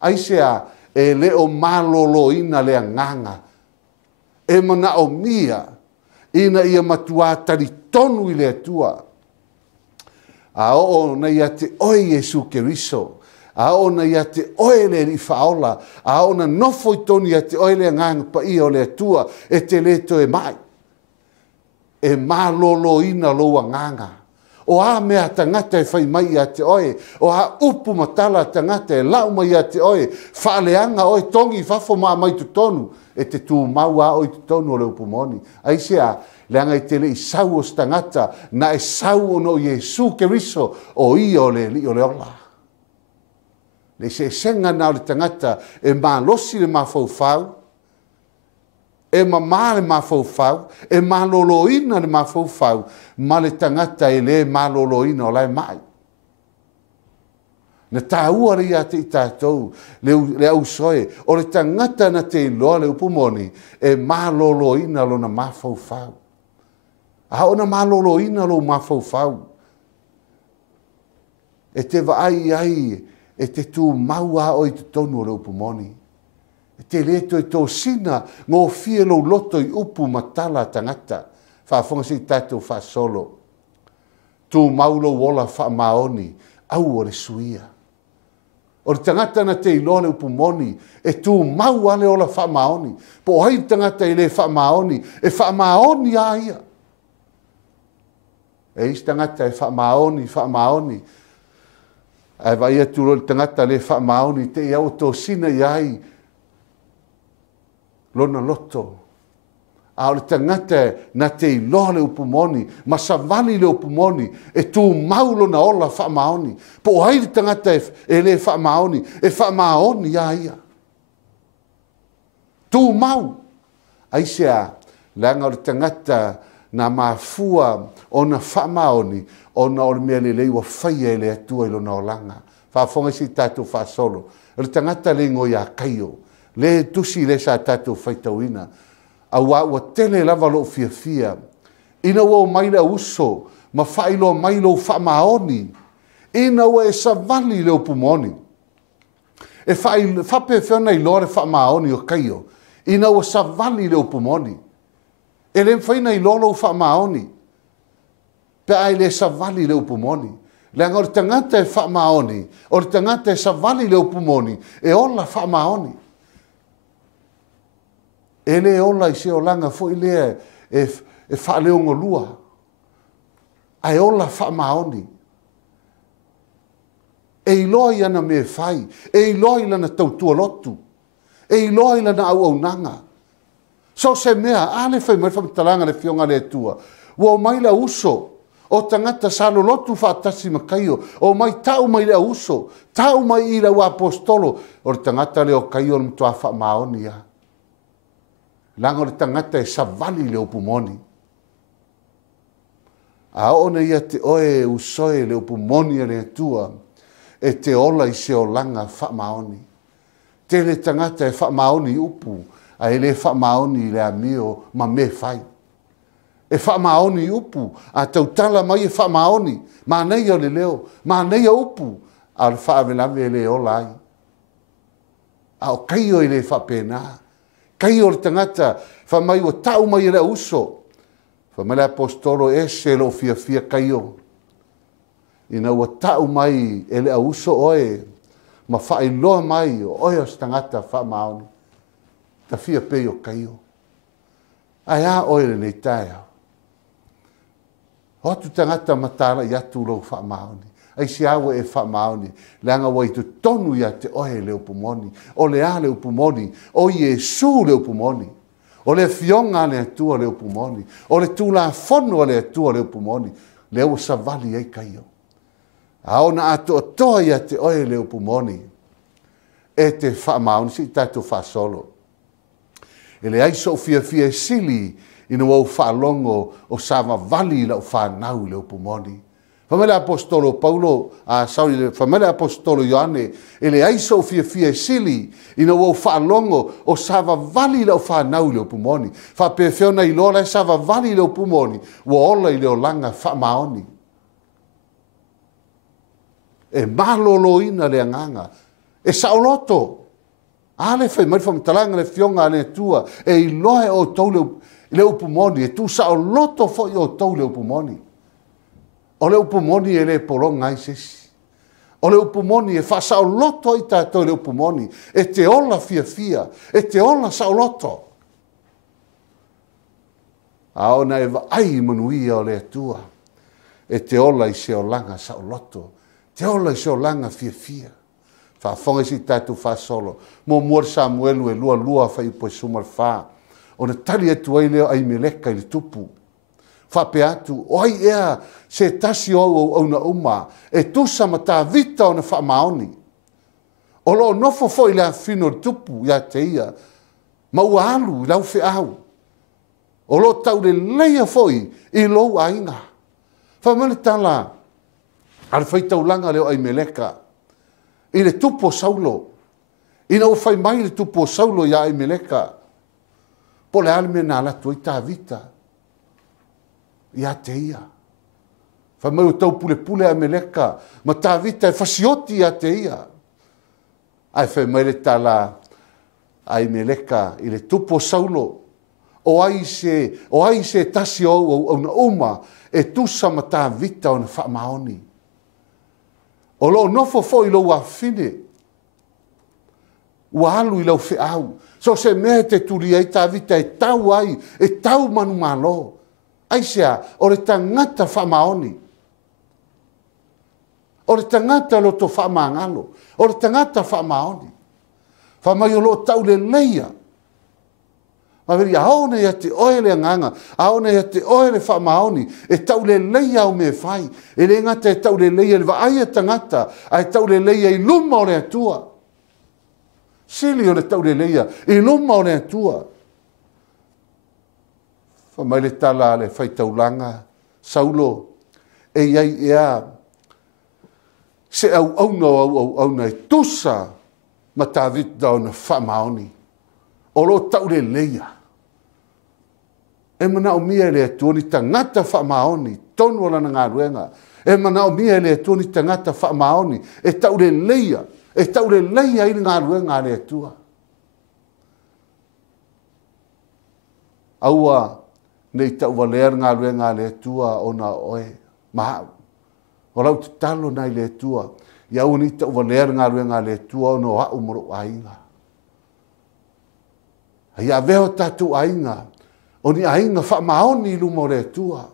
Aisea e leo malolo ina lea nganga. E mana o mia ina ia matua tari tonu i lea tua. A o na ia te oi Jesu Keriso. A o na ia te oe le li whaola. A o na nofo i tonu ia te oe lea nganga pa ia o lea tua. E te leto e mai. E malolo ina loa nganga. O a mea tangata e whai mai a te oe. O a upu matala tangata e lau mai a te oe. Whaaleanga oe tongi whafo maa mai tu tonu. E te tū mau a oi tu tonu o le upu moni. Aisea, leanga i te le i sau o stangata. Na e sau o no Jesu Keriso o i o le li o le ola. Le se senga na o le tangata e maa losi le maa fau. E mamā le mawhauwhau, e maloloina le mawhauwhau, ma le tangata e le maloloina o lai mai. Na tā ua ria te i tātou, le au soe, o le tangata na te iloa le upumoni, e maloloina lo na mawhauwhau. A o na maloloina lo mawhauwhau. E te vaai ai, e te tū maua o i te tonu o le upumoni. Te leto e tō sina ngō fie lo loto i upu matala tangata. Whaafonga si tātou whaasolo. Tū maulo wola whaamaoni au o le suia. O le tangata na te ilole upu moni e tū mau ale o la whaamaoni. Po hai tangata i le whaamaoni e whaamaoni a ia. E is tangata e whaamaoni. Ai vai atu lo tangata le whaamaoni te iau tō sina iai. Lona loto. A o le tangata na te iloa le upumoni, ma savali le upumoni, e tū maulo na ola whaamaoni. Po hai le tangata e le whaamaoni, e whaamaoni ia ia. Tū mau. Aisea, langa o le tangata na mafua o na whaamaoni, o na o le mea le leiwa whaia e le atua ilo na olanga. Whaafonga si tātou whaasolo. O le tangata le ngoi a kaio. Le tusi le sa tātou whaitauina. A ua tele lava lo fia. Ina ua mai le uso, ma whailo mai lo whamaoni. Ina ua e savali le upumoni. E whape whiona i lore whamaoni o kaio. Ina ua savali le upumoni. E le mwhaina i lolo whamaoni. Pe ai le savali le upumoni. Le anga o le tangata e whamaoni. O le tangata e savali le upumoni. E ola whamaoni. E le ola i se o langa fo i lea e whaaleongo lua. Ai ola whaamaoni. E iloi ana me whai. E iloi lana tautua lotu. E iloi lana au nanga. So se mea, ale whai mai whamitalanga le fionga le tua. Ua mai la uso. O tangata salo lotu whaatasi makaio. O mai tau mai le uso. Tau mai i la ua apostolo. O tangata le o kaio le mtua whaamaoni ya. Langa o le tangata e savali le upumoni. A ona ia te oe usoe le upumoni le atua e te ola i se o langa whaamaoni. Te le tangata e whaamaoni upu a e le whaamaoni le amio ma me whai. E whaamaoni upu, a tau tala mai e whaamaoni, ma nei o le leo, ma nei o upu, a le whaawelame le o lai. A o kai o i le whapena, kai o le tangata, whamai o tau mai e le uso, whamai le apostolo e se lo fia fia kai o. Ina ua tau mai e le uso oe, ma whai loa mai o oe o stangata whaamaoni, ta fia pe o kai o. Ai a oe le nei tae au. Hotu tangata matala i atu lau whaamaoni. Ai si awa e whaamaoni. Leanga wai tu tonu ia te ohe le upumoni. O le a le upumoni. O Iesu le upumoni. O le fionga le atua le upumoni. O le tula fono le atua le upumoni. Le ua savali ei kaio. Ao na ato atoa ia te ohe le upumoni. E te whaamaoni si tatu whaasolo. E le aiso fia fia sili ina wau whaalongo o sama vali la o whanau le upumoni. Whamele apostolo Paulo, whamele apostolo Ioane, e le aiso fia fia sili ina wau whaalongo o sama vali la o whanau le upumoni. Whapewhiona i lola e sama vali le upumoni, wa ola i leo langa whamaoni. E malolo ina le anganga, e saoloto. Ale fai mai whamtalanga le fionga le tua, e i loe o tau le upumoni, e tu sa o loto fo i o tau le upumoni. O le upumoni e le polonga i sesi. O le upumoni e fa sa o loto i tātou le upumoni, e te ola fia fia, e te ola sa o loto. A ona e va ai manuia o le atua, e te ola i se o langa sa o loto, te ola i se o langa fia fia. Fa fonga si tātou fa solo, mo muor Samuelu e lua lua fa i poe sumar fa. O na tali atu ai leo ai meleka i le tupu. Whape atu, o ai ea se tasi au na uma, e tusa ma tā vita o na whaamaoni. O lo nofo fo i lea fino tupu ia te ia, ma ua alu i lau whi au. O lo tau le leia foi i lou ainga. Whamane tala, ar whaitau langa leo ai meleka, i le tupu o Saulo, ina o whai mai le tupu o Saulo ia ai meleka, po le alme na la tu ita vita ia te ia fa mai o tau pule a meleka ma ta vita e fasioti ia te ia ai fa mai le tala ai meleka i le tupo Saulo o ai se tasi o na uma e tusa ma ta vita o na whaamaoni o lo nofo fo i lo wa fine ua alu i lau whiau. So se mea te turi ai tā vita e tau ai, e tau manu malo. Ai sea, o le tangata whamaoni. O le tangata loto whamangalo. O le tangata whamaoni. Whamai o lo tau le leia. Ma veri, aone ia te oe le anganga, aone ia te oe le whamaoni, e tau le leia o me whai. E le ngata e tau le leia le vaai e tangata, a e tau le leia i luma o le atua. Sili o le tau le leia, i luma o le atua. Whamai le tala le whaitaulanga, Saulo, e iai ea, se au auna e tusa, ma tā vita o na whamaoni. O lo tau le leia. E mana o mia le atua ni tangata whamaoni, tonu o lana ngā ruenga. E mana o mia le atua ni tangata whamaoni, e tau le leia. E tau le leia i ngā ruenga le atua. Aua, nei tau walea ngā ruenga le atua o na oe. Mahau. O lau te talo nai le atua. Iau ni tau walea ngā ruenga le atua o no hau moro ainga. Ia veho tatu ainga. O ni ainga whamaoni i lumo le atua.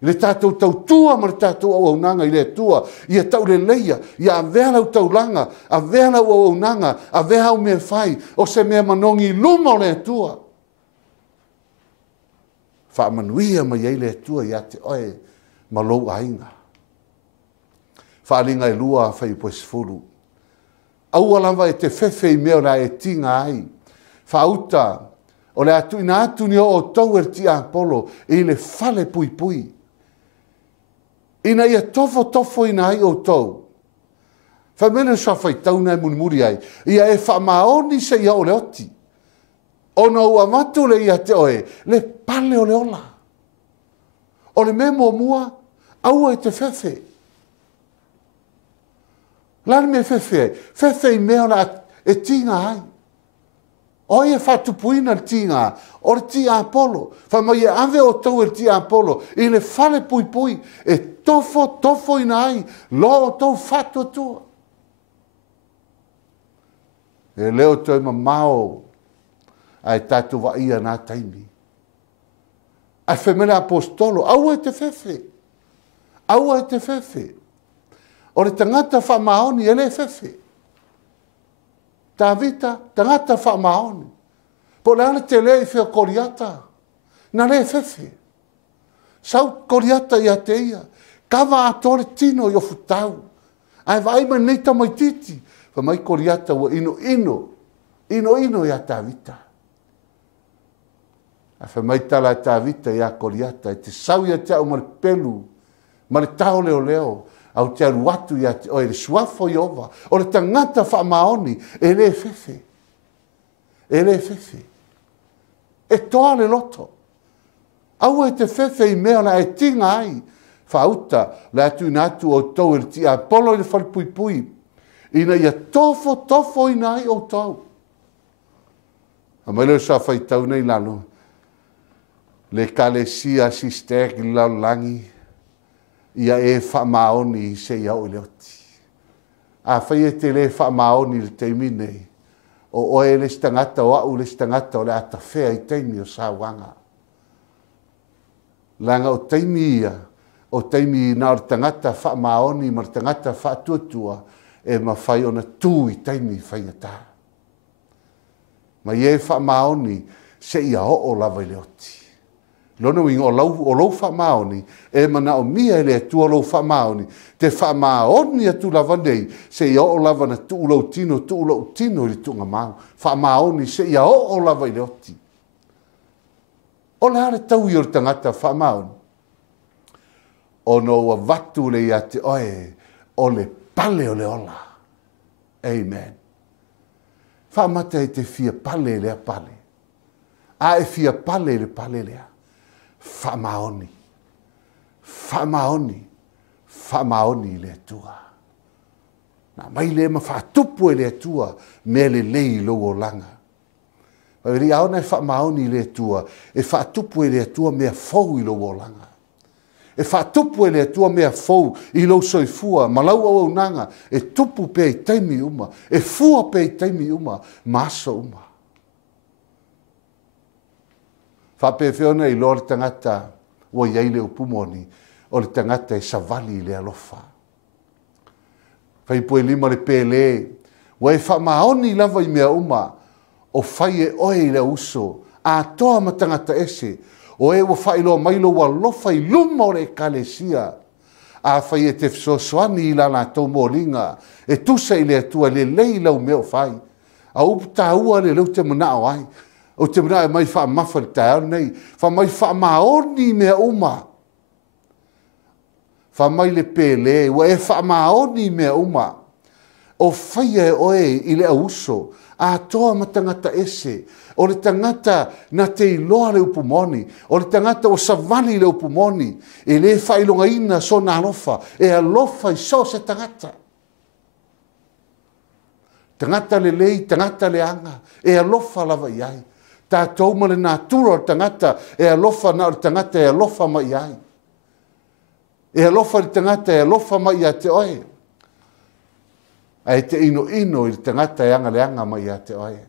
I le tātou tau tua ma le tātou au nanga i le tua. Ia tau le leia. Ia a vea lau tau langa. A vea lau au nanga. A vea au mea whai. O se mea manongi i luma o le tua. Whaamanuia ma iei le tua ia te oe ma lou ainga. Whaalinga i lua whai poesfuru. Au alama e te whewhe i mea na e tinga ai. Whauta o le atu ina atu ni o tau er ti Apollo i le fale pui pui. Ina ia tofo ina ai o tau. Whamene sa whai tau nei muri ai. Ia e whamaoni se ia o le oti. O na ua matu le ia te oe. Le pale o le ola. O le memo mua, aua e te fefe. Lani me fefe, fefe I mea ona e tinga ai. O ia whatupuina le tinga, o le tia Apollo. Whamai e ave o tau le tia Apollo, I le fale pui pui, e tofo ina ai, lo o tau whatu atua. E leo toi mamao, ai tatu wa ia nā taimi. Ai whemele apostolo, aua e te fefe. Aua e te fefe. O le tangata whamaoni e le fefe. Tavita, tangata whamaoni. Po le ana te lei whia koriata. Na le fefe. Sau koriata ia te ia. Kawa atore tino I o futau. Ai vai mai neita mai titi. Fa mai koriata ua ino. Ino ia tavita. A fa mai tala tavita ia koriata. E te sau ia te au ma le pelu. Ma le tau leo. Au te aru atu ia te oe le suafo I ova. O le tangata whamaoni. E le fefe. E le fefe. E toa le loto. Au e te fefe I mea na e tinga ai. Whauta le atu ina atu o tau e ti Apollo I le whare pui pui. Ina ia tofo ina ai o tau. A mai leo sa whai tau nei lalo. Le kalesia si stek I lau langi. Ia e whamaoni I se iau I leoti. A whai e te le whamaoni le teimi nei. O oe le stangata o au le stangata o le ata whea I teimi o sawanga. Langa o teimi ia. O teimi na o tangata whamaoni ma tangata whatuatua e ma whai ona tū I teimi whaiata. Ma ie whamaoni se ia o lava I leoti. Lono wingo o lau whamaoni, e mana o mia ele atua lau whamaoni, te whamaoni atu lava nei, se ia o lava na tu lau tino I tunga mau. Whamaoni se ia o lava I leoti. O le hare tau I o tangata whamaoni. O no wa watu le ia te oe, o le pale o le ola. Amen. Whamata e te fia pale lea pale. A e fia pale le pale lea. Whamaoni le atua. Nā mai le ma whatupu e le atua, me le lei lo o langa. Paweri au nei whamaoni le atua, e whatupu e le atua mea fau I lo o langa. E whatupu e le atua mea fau I lo soifua, malau au nanga, e tupu pe I taimi uma, e fua pe I taimi uma, maso uma. Whapewhiona I lo le tangata o iei le upumoni o le tangata e savali le alofa. Whaipoe lima le pele, wa e whamaoni lava I mea uma o whai e oe I le uso, a toa ma tangata ese, o e wa whai loa mailo wa lofa I luma o le kalesia, a whai e te fsosoani I lana tau moringa, e tusa I le atua le lei lau meo whai, a upta ua le lau te mana o ai, o te mea mai wha mafa le tae nei, wha mai wha maoni mea uma. Wha mai le pele, wa e wha maoni mea uma. O whaia e oe I le auso, a toa ma tangata ese, o le tangata na te iloa le upumoni, o le tangata o savali le upumoni, e le whailonga ina so na alofa, e alofa I so se tangata. Tangata le lei, tangata le anga, e alofa lava iai. Tā tau ma le nātura o tangata e alofa na o tangata e alofa mai ai. E alofa le tangata e alofa mai a te oe. Ai te ino I le tangata e anga le anga mai a te oe.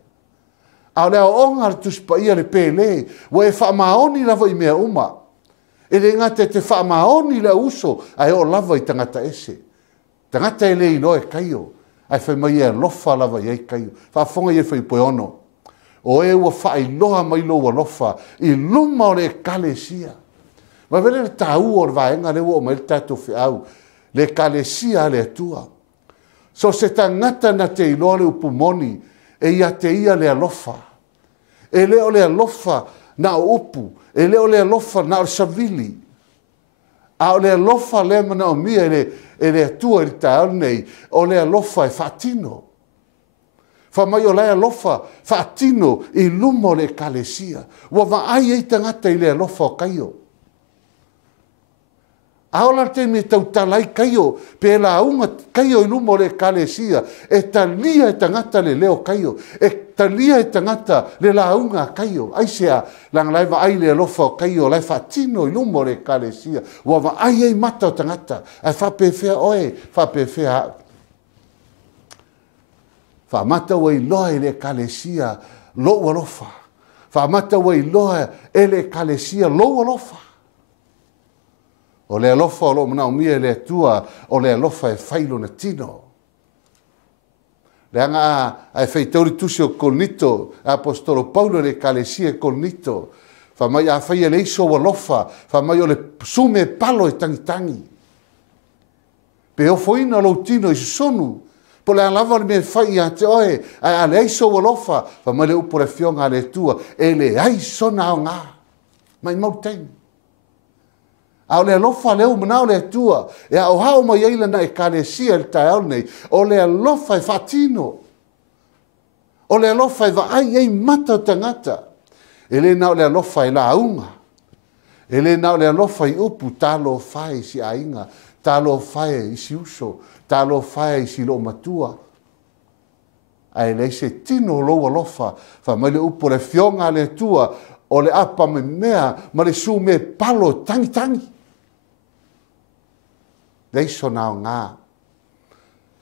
A lea onga le tuspa ia le pele, wa e whaamaoni lava I mea uma. E le ngata te whaamaoni le uso, ai o lava I tangata ese. Tangata e le ino e kaio, ai whai mai e alofa lava I kaio. Whaafonga I whai poe ono. O e ua whailoha mai loa lofa I luma o le kalesia. Ma vele le tāu o le vaenga le o mai le tātou whiau. Le kalesia le atua. So se tangata na te iloa le upumoni e ia te ia le alofa. E leo le alofa na o upu. E leo le alofa na o savili. A o le alofa le mana o mia e le atua I tāu nei. O le alofa e whatino. Fa mai o lai alofa, fa atino I luma o le kalesia. Wa va ai e tangata I le alofa o kaio. Aola te me tau talai kaio, pe la unga kaio ilumo le kalesia, e talia e tangata le leo kaio, e talia e tangata le la unga kaio. Aisea, lang laiva ai le alofa o kaio, lai fatino ilumo le kalesia, wava ai ei mata o tangata, ai whapewhea oe, whapewhea. Whamata wai loa e le kalesia, lo alofa. Whamata wai loa e le kalesia, lo alofa. O le alofa o lo mana o mia le tua, o le alofa e whailo na tino. Le anga ai whaitauri tusi o Kolnito, apostolo Paulo le kalesia Kolnito, whamai a whaia le iso o alofa, whamai o le sume palo e tangitangi. Pe o foina lo tino i sonu, po le alava le me whai a te oe, a le iso o alofa, whamai le upo le fionga le tua, e le aiso na o ngā. Mai mauteng. A le alofa leo manao le tua, e a o hao mai eila na e kalesia le tae au nei, o le alofa e fatino, o le alofa e vaai ei mata o tangata, e le nao le alofa e la unga, e le nao le alofa i upu talo fai si ainga, talo fai i si uso, talo fai i si lo matua, ai le se tino lo alofa, fa mai le upu le fionga le tua, o le apa me mea, ma le su me palo tangi tangi. Leiso nao ngā.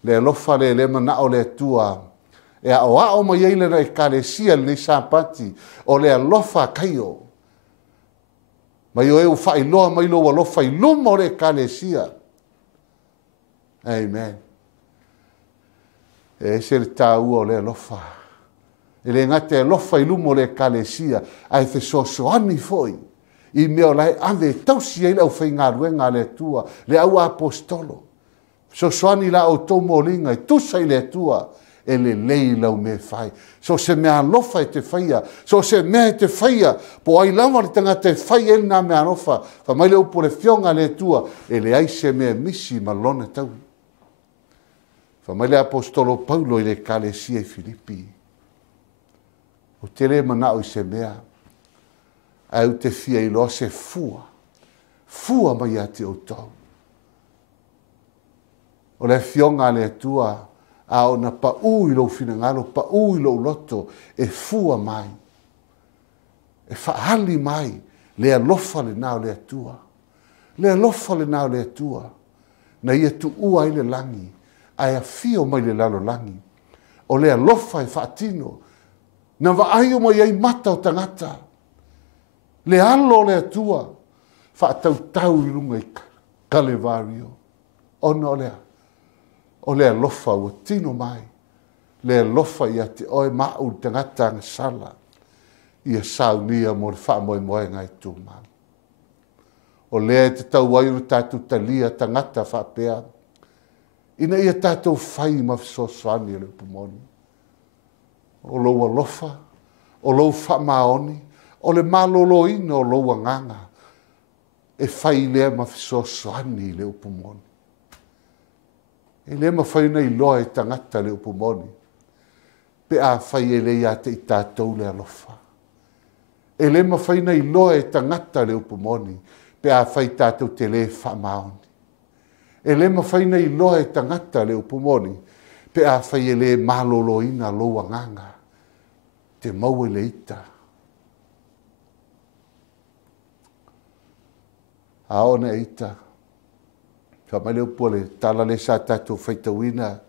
Le alofa le mana o le tua. E a o mai eile na e kalesia le sapati. O le alofa kaio. Mai o e u whailoa mai lo alofa i luma o le kalesia. Amen. E se le tāu o le alofa. E le ngate alofa i luma o le kalesia. Ai te sosoani foi. I meo lai ave tausi eila au whai ngā ruenga le tua, le au apostolo. So soani la o tō molinga, i tusa i le tua, e le lei lau me whai. So se mea lofa e te whaia, so se mea te whaia, po ai lama le tanga te whai e nā mea lofa, wha mai le upo le fionga le tua, e le ai se mea misi ma lona tau. Wha mai le apostolo Paulo i le kalesia i Filipi. O te le manao i se mea, au te fia i loa se fua. Fua mai a te o tau. O le fionga le tua, a o na pa ui lo finangalo, pa ui lo loto, e fua mai. E faali mai, le alofa le nao le atua. Le alofa le nao le atua. Na ia tu ua i le langi, ai a fio mai le lalo langi. O le alofa e faatino, na va aio mai ai mata o tangata. Le alo le atua, whaatau i lunga i Kalevario. Ona o le alofa ua tino mai. Le alofa i ate oe mau tangata ngasala. Ia saunia mo le wha moe moe ngai tūmau. O lea te tau wairu tātou talia tangata whapea. Ina ia tātou whai mawhisosoani le pumoni. O lou alofa, o lou wha maoni, o le malolo ina o loua nganga, e whai lea mawhisosoani le upumoni. E lea mawhai nei loa e tangata le upumoni, pe a whai e lea te i tātou le alofa. E lea mawhai nei loa e tangata le upumoni, pe a whai tātou te le whamaoni. E lea mawhai nei loa e tangata le upumoni, pe a whai e lea malolo ina loua nganga, te maue le ita. Aona ita. Whamai leo pua le tala le sa tātou whaitawina.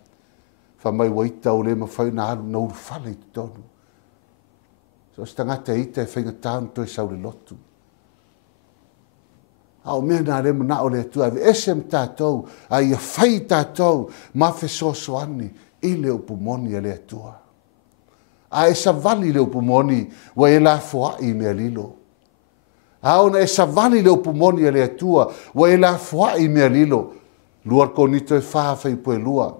Whamai waita o le mawhaina alu na uru whale i tonu. So stangata ita e whainga tānu toi sau le lotu. Ao mea nā rema na o le atua. Ave esem tātou. A ia whai tātou. Mawhe sosoani i le upumoni a le atua. A esa vali le upumoni. Wa e la fua i mea lilo. Aona e savali le upumoni e le atua, wa e la fuai mea lilo. Luar konito e whawhai po e lua.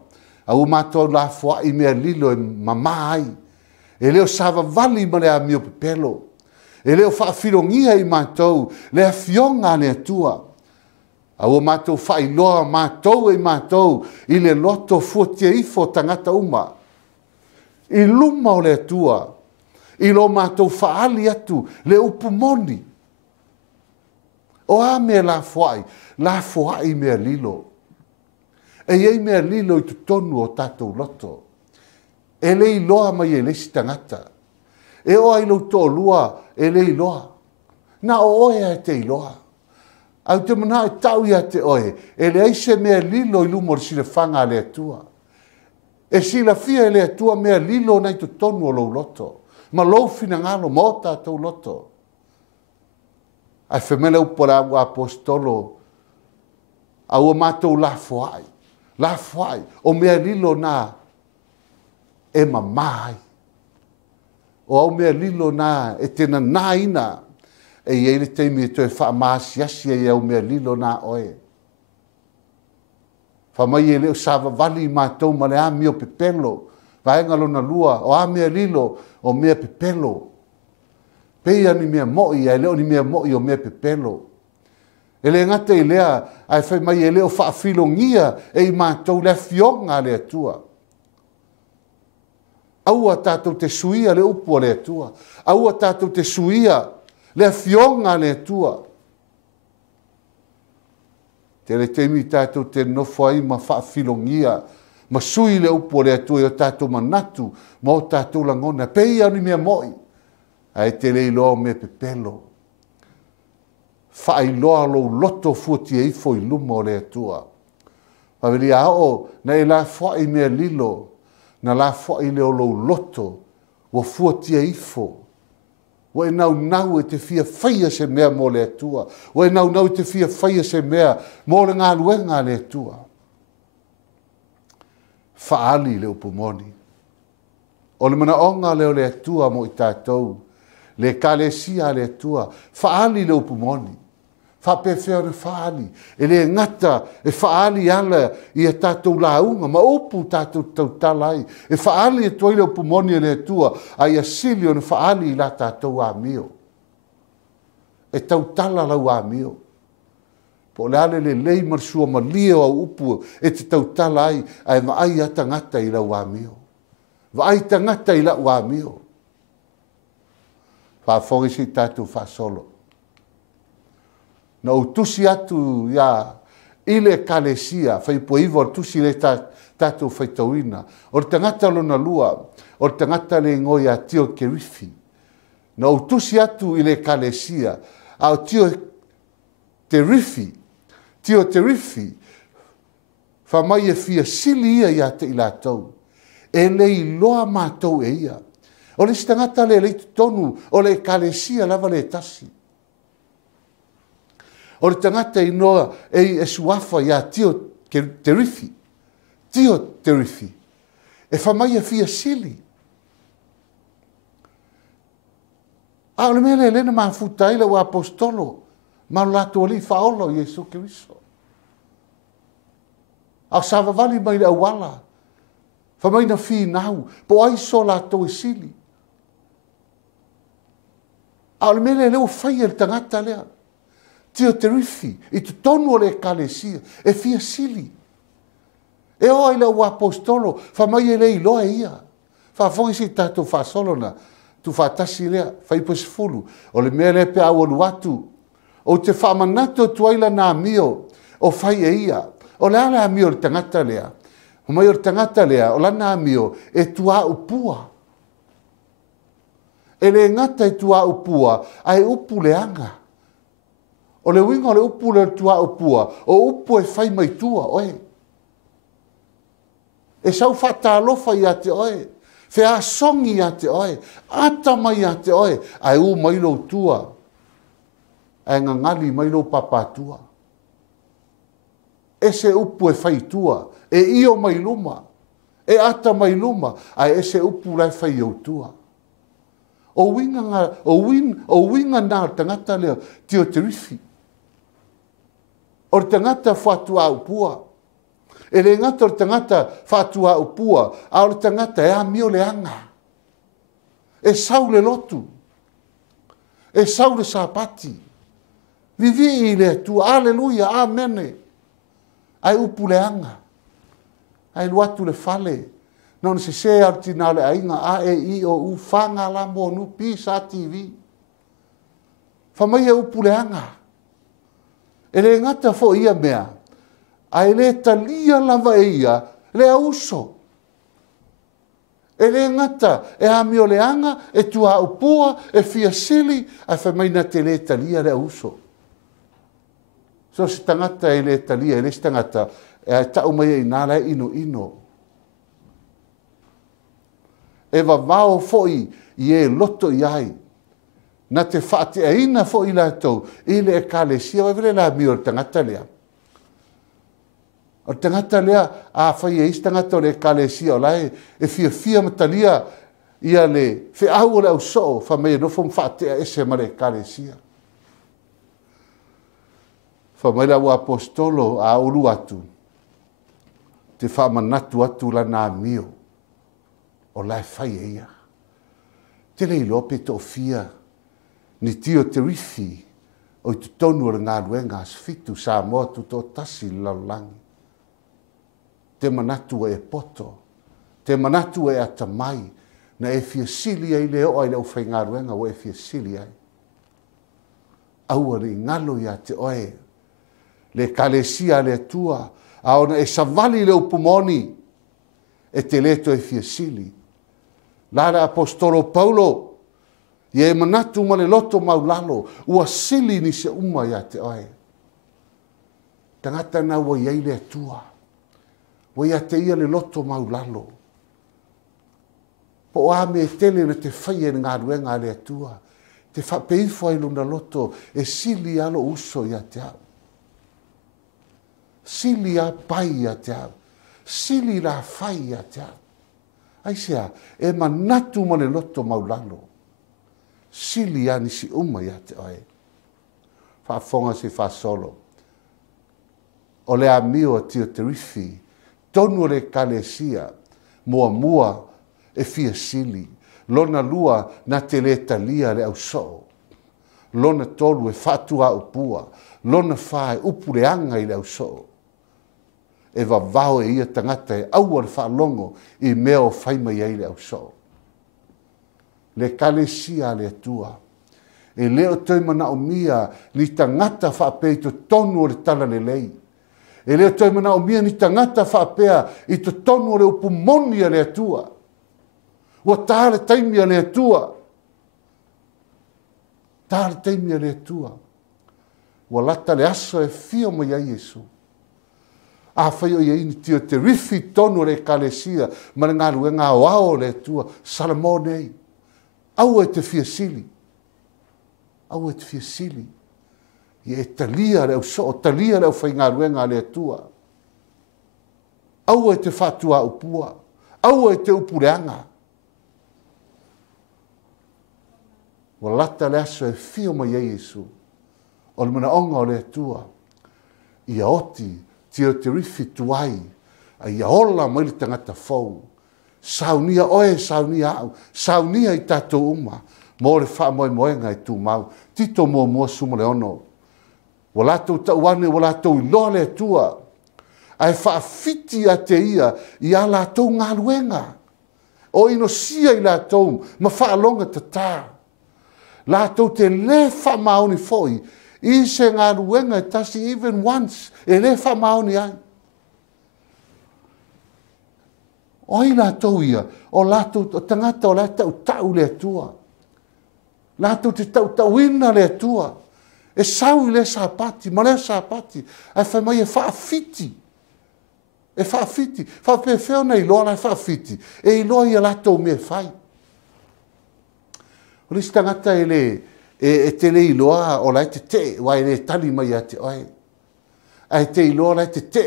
Au matou la fuai mea lilo e mamai. E leo sava vali ma le a mio pepelo. E leo whaafirongia i matou, le a fionga le atua. Au matou whailoa matou e matou, i le loto fuatia ifo tangata uma. I luma o le atua. I lo matou whaali atu, le upumoni. O a mea la fuai mea lilo. E iei mea lilo I tu tonu o tātou loto. E lei loa mai e lesi tangata. E o ai lau tō lua e lei loa. Na o oe e te iloa. Au te mana e tau ia te oe. E le aise mea lilo I lumo sila whanga le atua. E sila fia e le atua mea lilo nei tu tonu o lau loto. Ma lou fina ngalo mo tātou loto. Ai whemele upora au apostolo. Au mātou la fuai. La fuai. O mea lilo na e mamai. O au mea lilo na e tena naina. E iei le teimi e toe wha maasiasi e au mea lilo na oe. Whamai e leo sawa wali mātou ma le a mio pepelo. Vaenga lona lua o a mea lilo o mea pepelo. Peia ni mea moi e leo ni mea moi o mea pepelo. E le ngata I lea ai whai mai e leo whaafilongia e I mātou le fionga le atua. Aua tātou te suia le upua le atua. Aua tātou te suia le fionga le atua. Te le teimi tātou te nofo ai ma whaafilongia. Ma sui le upua le atua o tātou manatu. Ma o tātou langona. Peia ni mea moi. Ai te le iloa me pepelo. Whailoa lo loto fuati e ifo I lumo le atua. Paweli ao na e la whai mea lilo. Na la whai leo lo loto. Wa fuati e ifo. Wa e nau e te fia whaia se mea mo le atua. Wa e nau e te fia whaia se mea mo le ngā luenga le atua. Whaali leo pumoni. O le mana onga leo le atua mo I tātou. Le kalesia le atua. Whaali leo pumoni. Whapewhea ne whaali. E le ngata e whaali ala I a tātou launga. Ma upu tātou tautalai. E whaali e toile o pumoni e le atua. Ai a silio ne whaali I la tātou a mio. E tautala lau a mio. Po le ale le lei marsua ma lio au upu. E te tautala ai. Ai ma ai ata ngata I lau a mio. Va ai tangata I lau a mio. Whafongi si tātou whasolo. Na utusi atu ia ile kalesia. Whai po iwa tusi le tātou whaitauina. O le tangata lona lua. O le tangata le ngoi a tio kerifi. Na utusi atu ile kalesia. A o tio terifi. Tio terifi. Whamai e fia sili ia ia te ilatau. E le iloa mātou e ia. O le stangata le leitu tonu, o le kalesia lava le tasi. O le tangata inoa e suafa ia tio terifi. Tio terifi. E whamai e fia sili. A o le mele elena maa futaila o apostolo. Ma lato ali faolo Jesu Kiriso. A savavali mai le awala. Whamai na fi nau. Po ai so lato e sili. A le mele leo whai el tangata lea. Tio terifi. I tu tonu o le kalesia. E fia sili. E o ai leo apostolo. Whamai e le iloa ia. Whafongi si tato whasolona. Tu whatasi lea. Whai po sifulu. O le mele pe awonu atu. O te whamanato tuaila nā mio. O whai e ia. O le ala mio le tangata lea. O mai o le tangata lea. O la nā mio. E tua upua. E le ngata e tua upua, ai upu le anga. O le winga o le upu le tua upua, o upu e whai mai tua, oe. E sau whatalofa I a te oe. Whea songi a te oe. Ata mai a te oe. Ai u mailo tua. Ai ngangali mailo papatua. E se upu e whai tua. E io mai luma. E ata mai luma. Ai e se upu lai whai au tua. O winga nā tangata leo tio terifi. O tangata whatua upua. E le ngata o tangata whatua upua. A o tangata e a mio le anga. E sau le lotu. E sau le sapati. Vivi I le tu. Aleluia. Amene. Ai upu le anga. Ai luatu le fale. Non se se artina le ainga a e I o u fanga la mo nu pi sa TV. Famai e upu le anga. E le ngata fo ia mea. Ai le talia lava e ia, le auso. E le ngata, e hami o le anga, e tua upua, e fia sili, ai whamaina te le talia le auso. So se tangata e le talia, e le tangata, e ai tau mai e nara ino ino. E vavao foi i e loto i ai. Na te whaate a ina foi la tau, i le e kalesia, o vile la mi o tangata lea. O tangata lea, a whai e is tangata o le kalesia o lai, e fia matalia, ia le, fe au o le au so, wha mei no fom whaate a ese ma le kalesia. Wha mei la ua apostolo a ulu atu, te wha manatu atu la nā mio, o lai whai e ia. Te rei lope to fia, ni tio te rifi, o i tu tonu o ngā ruenga as fitu sa motu to tasi laulangi. Te manatu e poto, te manatu e atamai, na e fia sili ai leo ai leo whai ngā ruenga o e fia sili ai. Aua ri ngalo ia te oe, le kalesia le tua, a ona e savali leo pumoni, e te leto e fia sili. Lara apostolo Paulo, ie manatu ma le loto maulalo, ua sili ni se uma ia te oe. Tangata na ua iei le tua, ua ia te ia le loto maulalo. Po a me tele le te whaia ngā ruenga le tua, te whapeifo ai luna loto, e sili alo uso ia te au. Sili a pai ia te au, sili la whai ia te au. Aisea, e manatu ma le loto maulalo. Sili ani si uma ia te oe. Whaafonga se whaasolo. O le amio tio te rifi, tonu le kalesia, mua e fia sili. Lona lua na te le talia le au so. Lona tolu e whatua upua. Lona whae upureanga i le au so. E vavao e ia tangata e aua le whaalongo i meo whaima i le au so. Le kalesia le tua. E leo toi mana o mia ni tangata whaapea to tonu o le tala le lei. E leo toi mana o mia ni tangata whaapea i to tonu o le upumoni a le tua. Ua tāre taimi a le tua. Tāre taimi a le tua. Ua lata le aso e fio mai a Yesu. A whai o iei ni tio te rifi tonu o le kalesia ma le ngā ruenga o ao le tua. Salamonei. Au e te fia sili. Au e te fia sili. I e talia leo so, talia leo whai ngā ruenga le tua. Au e te whatua upua. Au e te upureanga. Wa lata le aso e fio mai e Yesu. O le mana onga o le tua. Ia oti, tio te rifi tuai. A ia ola mai le tangata fau. Saunia oe, saunia au, saunia i tatou uma, mo le wha moe moenga i tū mau, tito mua suma le ono. Wa latou tauane, wa latou i loa le tua, ai wha fiti a te ia, i a latou ngā luenga. O ino sia i latou, ma wha alonga te tā. Latou te le wha maoni foi, i se ngā luenga i tasi even once, e le wha maoni ai. O i lātou ia, o lātou tangata o lātou tau le tua. Lātou te tau ina le tua. E sau i le sāpati, ma le sāpati, ai whai mai e whaafiti. E whaafiti, whaapewheo nei loa lai whaafiti. E i loa ia lātou me whai. O lisi tangata e le, e te le i loa o lai te te, wa e le tali mai a te oe. Ai te i loa lai te te,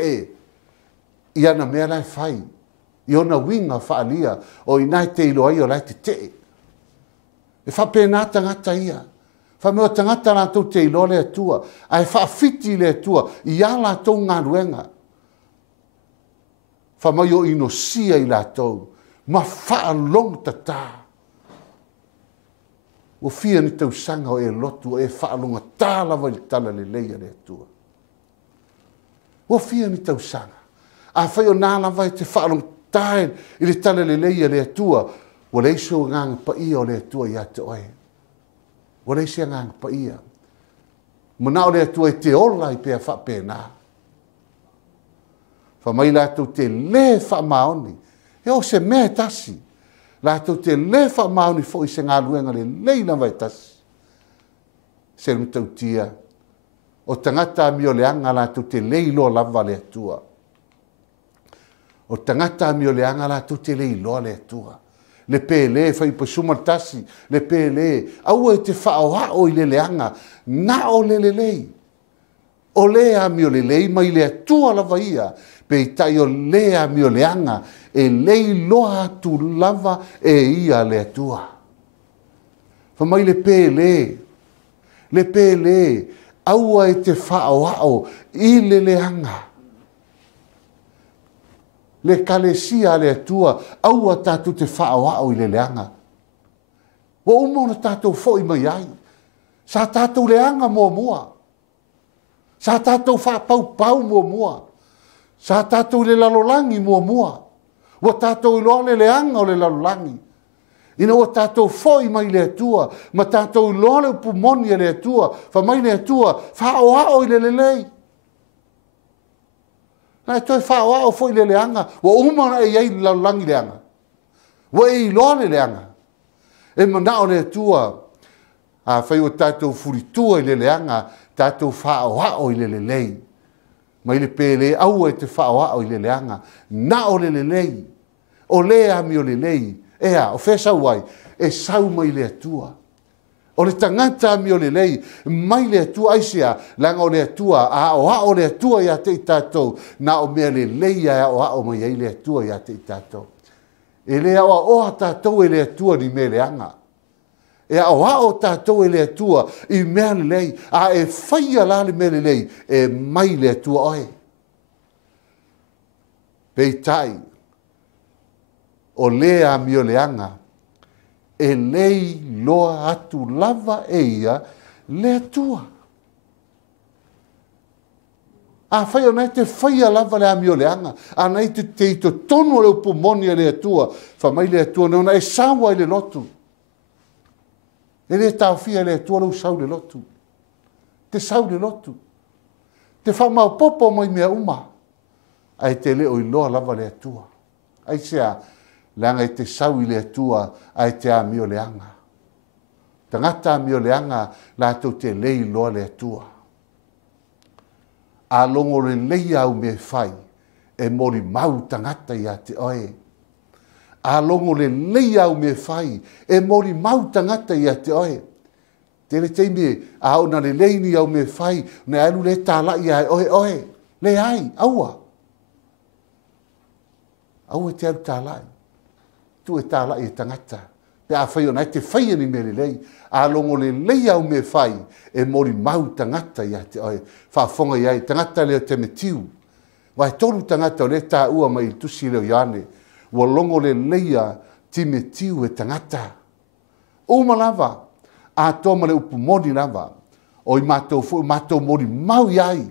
i ana mea lai whai. I ona winga whaalia o i nai te ilo ai o lai te te. E whapena tangata ia. Whamea tangata rātou te ilo le atua. Ai whaafiti le atua. I a rātou ngā ruenga. Whamea o ino sia i rātou. Ma whaalong tata. O fia ni tau sanga o e lotu o e whaalonga tālawa i tala le leia le atua. O fia ni tau sanga. A whai o nālawa i te whaalonga tae i le tala le leia le atua, wa leiso nganga pa ia o le atua i ate oe. Wa leisi nganga pa ia. Mana o le atua e te ola i pea wha pēnā. Wha mai lātou te le wha maoni. E o se mea tasi. Lātou te le wha maoni fo i se ngā luenga le leina vai tasi. Se mtau tia. O tangata mi o le anga lātou te leilo lava le atua. O tangata mi o le anga lātou te leilo le atua. Le pele fai pa suma tasi, le pele au e te whaohao i le leanga, na o le lei. O lea mi o le lei, mai le atua lava ia, pe i tai o lea mi o leanga, e lei loa tu lava e ia le atua. Fa mai le pele, au e te whaohao i le leanga. Le kalesia le atua, aua tātou te whaoao i le leanga. Wa umona tātou fōi mai ai. Sa tātou leanga mua. Sa tātou whapau mua. Sa tātou le lalolangi mua. Wa tātou iloa le leanga o le lalolangi. Ina wa tātou fōi mai le atua, ma tātou iloa le upumoni le atua, fa mai le atua, whaoao i le lelei. Na toi whaoa o foi le leanga, wa umana e iei laulangi leanga. Wa e iloa le leanga. E manao le tua, a whai o tātou furitua i le leanga, tātou whaoa o i le lei. Mai le pele au e te whaoa o i le leanga, na o le lei. O lea mi o le lei, ea, o whesa wai, e sau mai le tua. O le tangata mi o le lei, mai le atua aisea, langa o le atua, a o le atua ia te i tātou, na o mea le lei a o mai ai le atua ia te i tātou. E le o tātou e le atua ni me le anga. E o tātou e le atua i mea le lei, a e whaia la le me le lei, e mai le atua oe. Pei tai, o lea mi o le anga, e lei loa atu lava e ia le atua. A whai o nei te whaia lava le amio le anga, a nei te ito tonu le upumoni le atua, wha mai le atua neona e sawa i le lotu. E le tau fia le atua lau sau le lotu. Te sau le lotu. Te whamau popo mai mea uma, ai te leo i loa lava le atua. Ai sea, leanga i te sau i le atua ai te a mio leanga. Tangata mio leanga la tau te lei loa le atua. A longo le lei au me fai e mori mau tangata i a te oe. A longo le lei au me fai e mori mau tangata i a te oe. Te le teime a ona le leini au me fai ne alu le tala i a oe. Le ai, aua. Aua te alu talai. Tu e tāla i tangata. Pe a whai o nei te whai ni me le lei. A longo le lei au me whai e mori mau tangata i a te oe. Whaafonga i ai tangata leo te metiu. Wai toru tangata o le tā ua mai i tusi leo iane. Wa longo le leia ti metiu e tangata. Uma lava. A toma le upumoni lava. O i mātou mori mau i ai.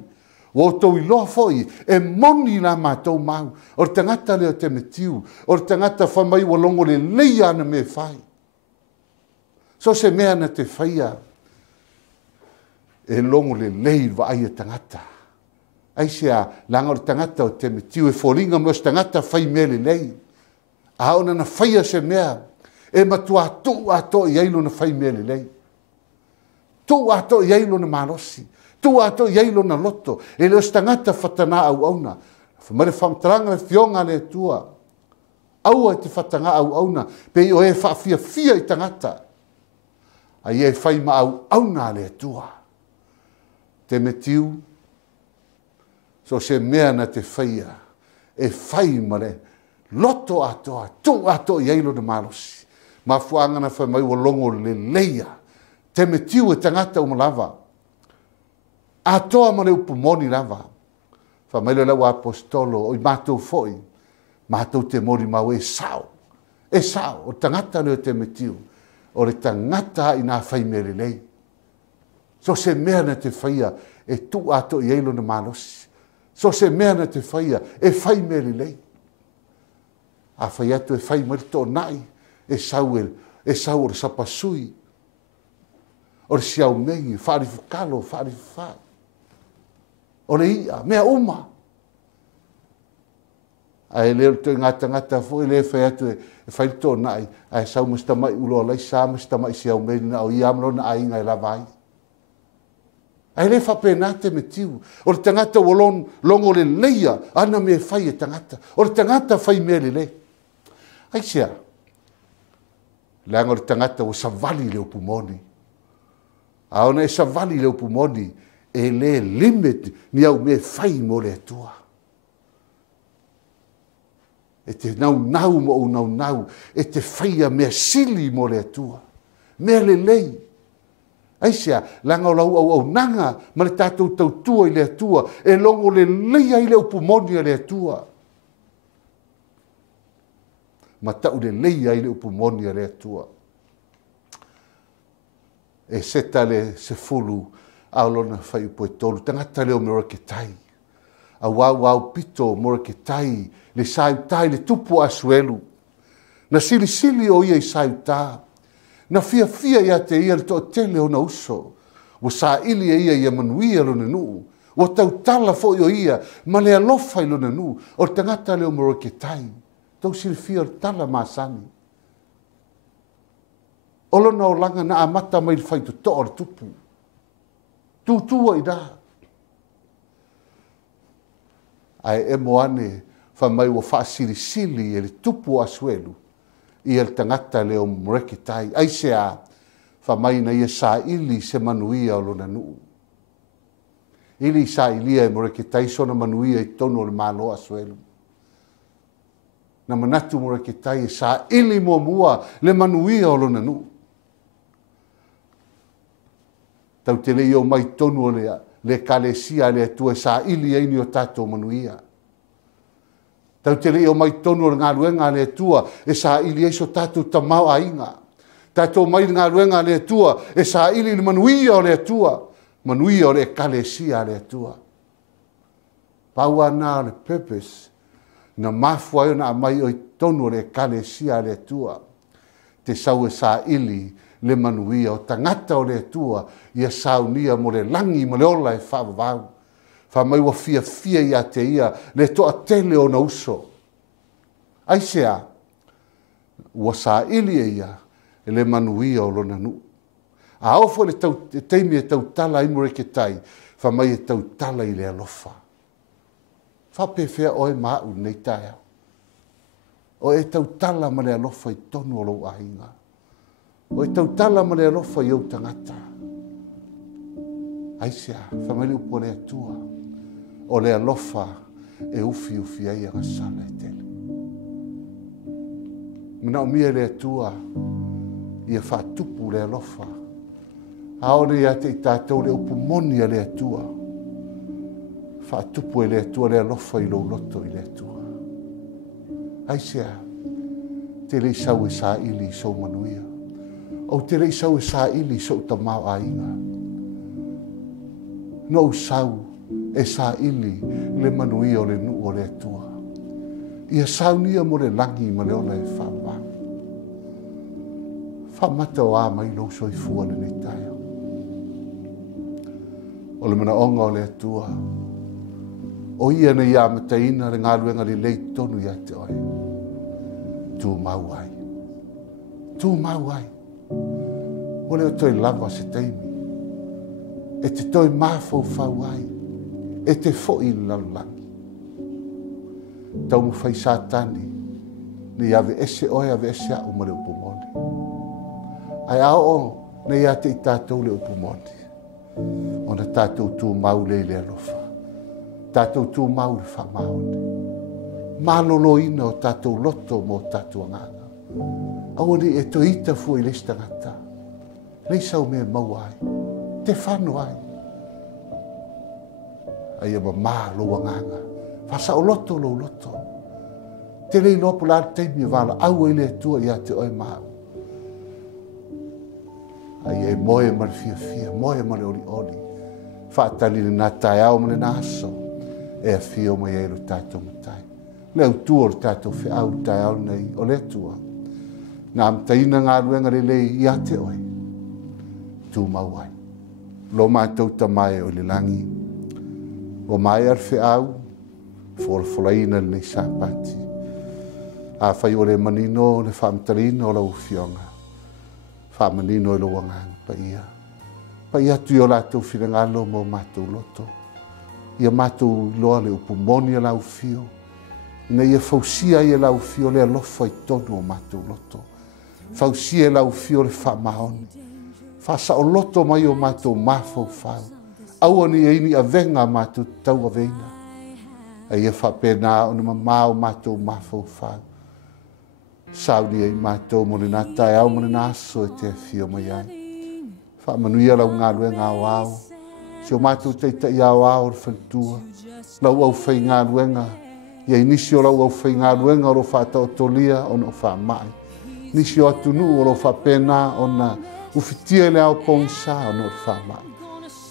O tau i loa foi, e moni la mātou mau. O tangata leo te metiu. O tangata whamai wa longo le leia ana me whai. So se mea na te whaia. E longo le lei wa ai e tangata. Ai sea langa o tangata o te metiu. E whoringa mo se tangata whai mea le lei. A ona na whaia se mea. E matua tu ato i ailo na whai mea le lei. Tu ato i ailo na malosi. Tu ato yeilo na loto e le stangata fatana au auna mare famtranga fionga le tua au te fatanga au auna pe o e fa fia i tangata ai e fai ma au auna le tua te metiu so se mea na te faia e fai mare loto ato tu ato yeilo na malos ma fuanga na fa mai o longo le leia te metiu e tangata o malava a toa ma le upumoni lava. Fa mai le lau apostolo o i mātou foi. Mātou te mori mau e sao. E sao, o tangata leo te metiu. O le tangata i nā whai mere lei. So se mea na te whaia e tu ato i eilo na malosi. So se mea na te whaia e whai mere lei. A whai atu e whai mere tō nai. E sau o le sapasui. o le siau mengi, whaarifukalo, whaarifufai. O le ia, mea uma. Ai leo te ngata fo le fa atu e faito nai ai sau musta mai ulo lai sa musta mai siau mengi na o ia mlo na ai ngai la vai. Ai le fa penate me tiu. O le tangata wolon longo le leia ana me fai e tangata. O le tangata fai me le. Ai sia. Le anga le tangata o savali le upumoni. A ona e savali le upumoni e le limit ni au me fai mo le tua. E te nau mo o nau. E te faia me sili mo le tua. Me le lei. Aisia, langa o lau au nanga, ma le tātou tautua i le atua, e longo le leia i le upumoni i le atua. Ma tau le leia i le upumoni i le atua. E seta le se fulu, aolona fai upo e tolu, tangata leo mora ke tai. A wau pito mora ke tai, le sai tai, le tupu asuelu. Na sili o ia i sai tai. Na fia ia te ia le to tele o na uso. Wa sa ili ia ia manuia lo na nuu. Wa tau tala fo o ia, ma le alofa i lo na nuu. O le tangata leo moro ke tai. Tau sili fia le tala maasani. Olo na o langa na amata mai le faitu to o le tupu. Tutua i da. Ai e moane fa mai wa fa sili e le tupu asuelu. Ia le tangata leo mreke tai. Ai sea, fa mai na ia sa ili se manuia o lona nuu. Ili sa ilia e mreke tai sona manuia i tono le malo asuelu. Na manatu mreke tai sa ili mua le manuia o lona nuu. Tau te lei o mai tono le kalesia le atua sa ili eini o tato manuia. Tau te lei o mai tonu o ngā ruenga le tua e sa ili eiso tātou tamau a inga. Tātou mai ngā ruenga le tua e sa ili le manuia o le tua. Manuia o le kalesia le tua. Paua nā le purpose na mafua e na mai o tonu o le kalesia le tua. Te sau e sa ili le manuia o tangata o le tua ia saunia mo le langi mo le ola e whaavavau. Fa mai wa fia ia te ia le toa tele o na uso. Ai sea, wa sa ili ia e le manuia o lona nu. A ofo le teimi e tau tala i mure ke tai, fa mai e tau tala i le alofa. Fa pefea oe mau nei taia. O e tau tala ma le alofa i tonu o lo ainga. O e tau tala ma le alofa i au tangata. Ai sea, fa mai le upo le atua. O le alofa e ufi ai a sala e tele. Mina o mia le atua ia whatupu le alofa. Aone ia te i tātou le upumoni a le atua. Whatupu e le atua le alofa i lo loto i le atua. Aisea, te le sau e sa ili i so manuia. O te le sau e sa ili i so tamau a inga. No sau e sa ili le manuia o le nuu o le atua. Ia saunia mo le langi ma le ola e whaamang. Whaamata o a mai lo soi fua le nei taia. O le mana onga o le atua. O ia na ia mataina le ngā luenga le lei tonu ia te oe. Tu mau ai. Tu mau ai. O le o toi lava se teimi. E te toi mafau fau ai. E te fo'i lalangi. Tau mu fai satani, ni ave ese oe ave ese au ma le upumoni. Ai ao na ia te i tātou le upumoni. O na tātou tū mau le alofa. Tātou tū mau le whamaone. Malolo ina o tātou loto mo tātou anganga. Au ni e to ita fu i lesta ngata. Leisau me mau ai. Te whanu ai. Ai ama mā lo anganga. Fasa o loto lo loto. Te lei lopu la teimi wala au ele tua ia te oi mau. Ai e moe mare fia, moe mare oli oli. Whaatali ni nā tai au mane nā aso. E a fia o mai eiru tātou matai. Leu tua o tātou whi au tai au nei o le tua. Nā mtaina ngā ruenga le lei ia te oi. tu mawai. Lo mātou tamai o le langi. O mai ar fe au, folaina le sapati. A fai o le manino le whamtarina o lau fionga. Whamanino o lo wangang pa ia. Pa ia tu o lātou whirangalo mo mātou loto. Ia mātou loa le upumoni a lau fio. Ina ia fausia ia lau fio le alofa i tonu o mātou loto. Fausia lau fio le whamahoni. Fasa o loto mai o mātou mafau whau. Aua ni eini a venga mātou tau a veina. A ia whapena o ni mamau mātou mafau whau. Saudi ai mātou mo le nātai au mo le nāso e te fio mai ai. Whamanuia lau ngā lue ngā wāo. Si o mātou teitai au au o whantua. Lau au whai ngā luenga. Ia inisi o lau au whai ngā luenga o ro whātau tolia o no whamai. Nisi o atunu o ro whapena o na ufitia le au pongsa o no whamai.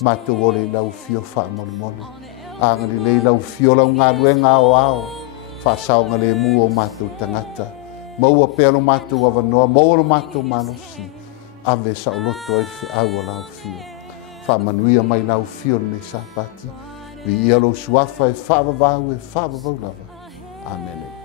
Mātou o le lau fio whamoni moni. Angari le lau fio lau ngā luenga o au. Whasao ngā le mu o mātou tangata. Maua pēlo mātou avanoa, maua lo mātou malosi. Ave sa o loto e fi au o lau fio. Whamanuia mai lau fio ne sapati. Vi ia lo suafa e whavavau e whavavau lava. Amen.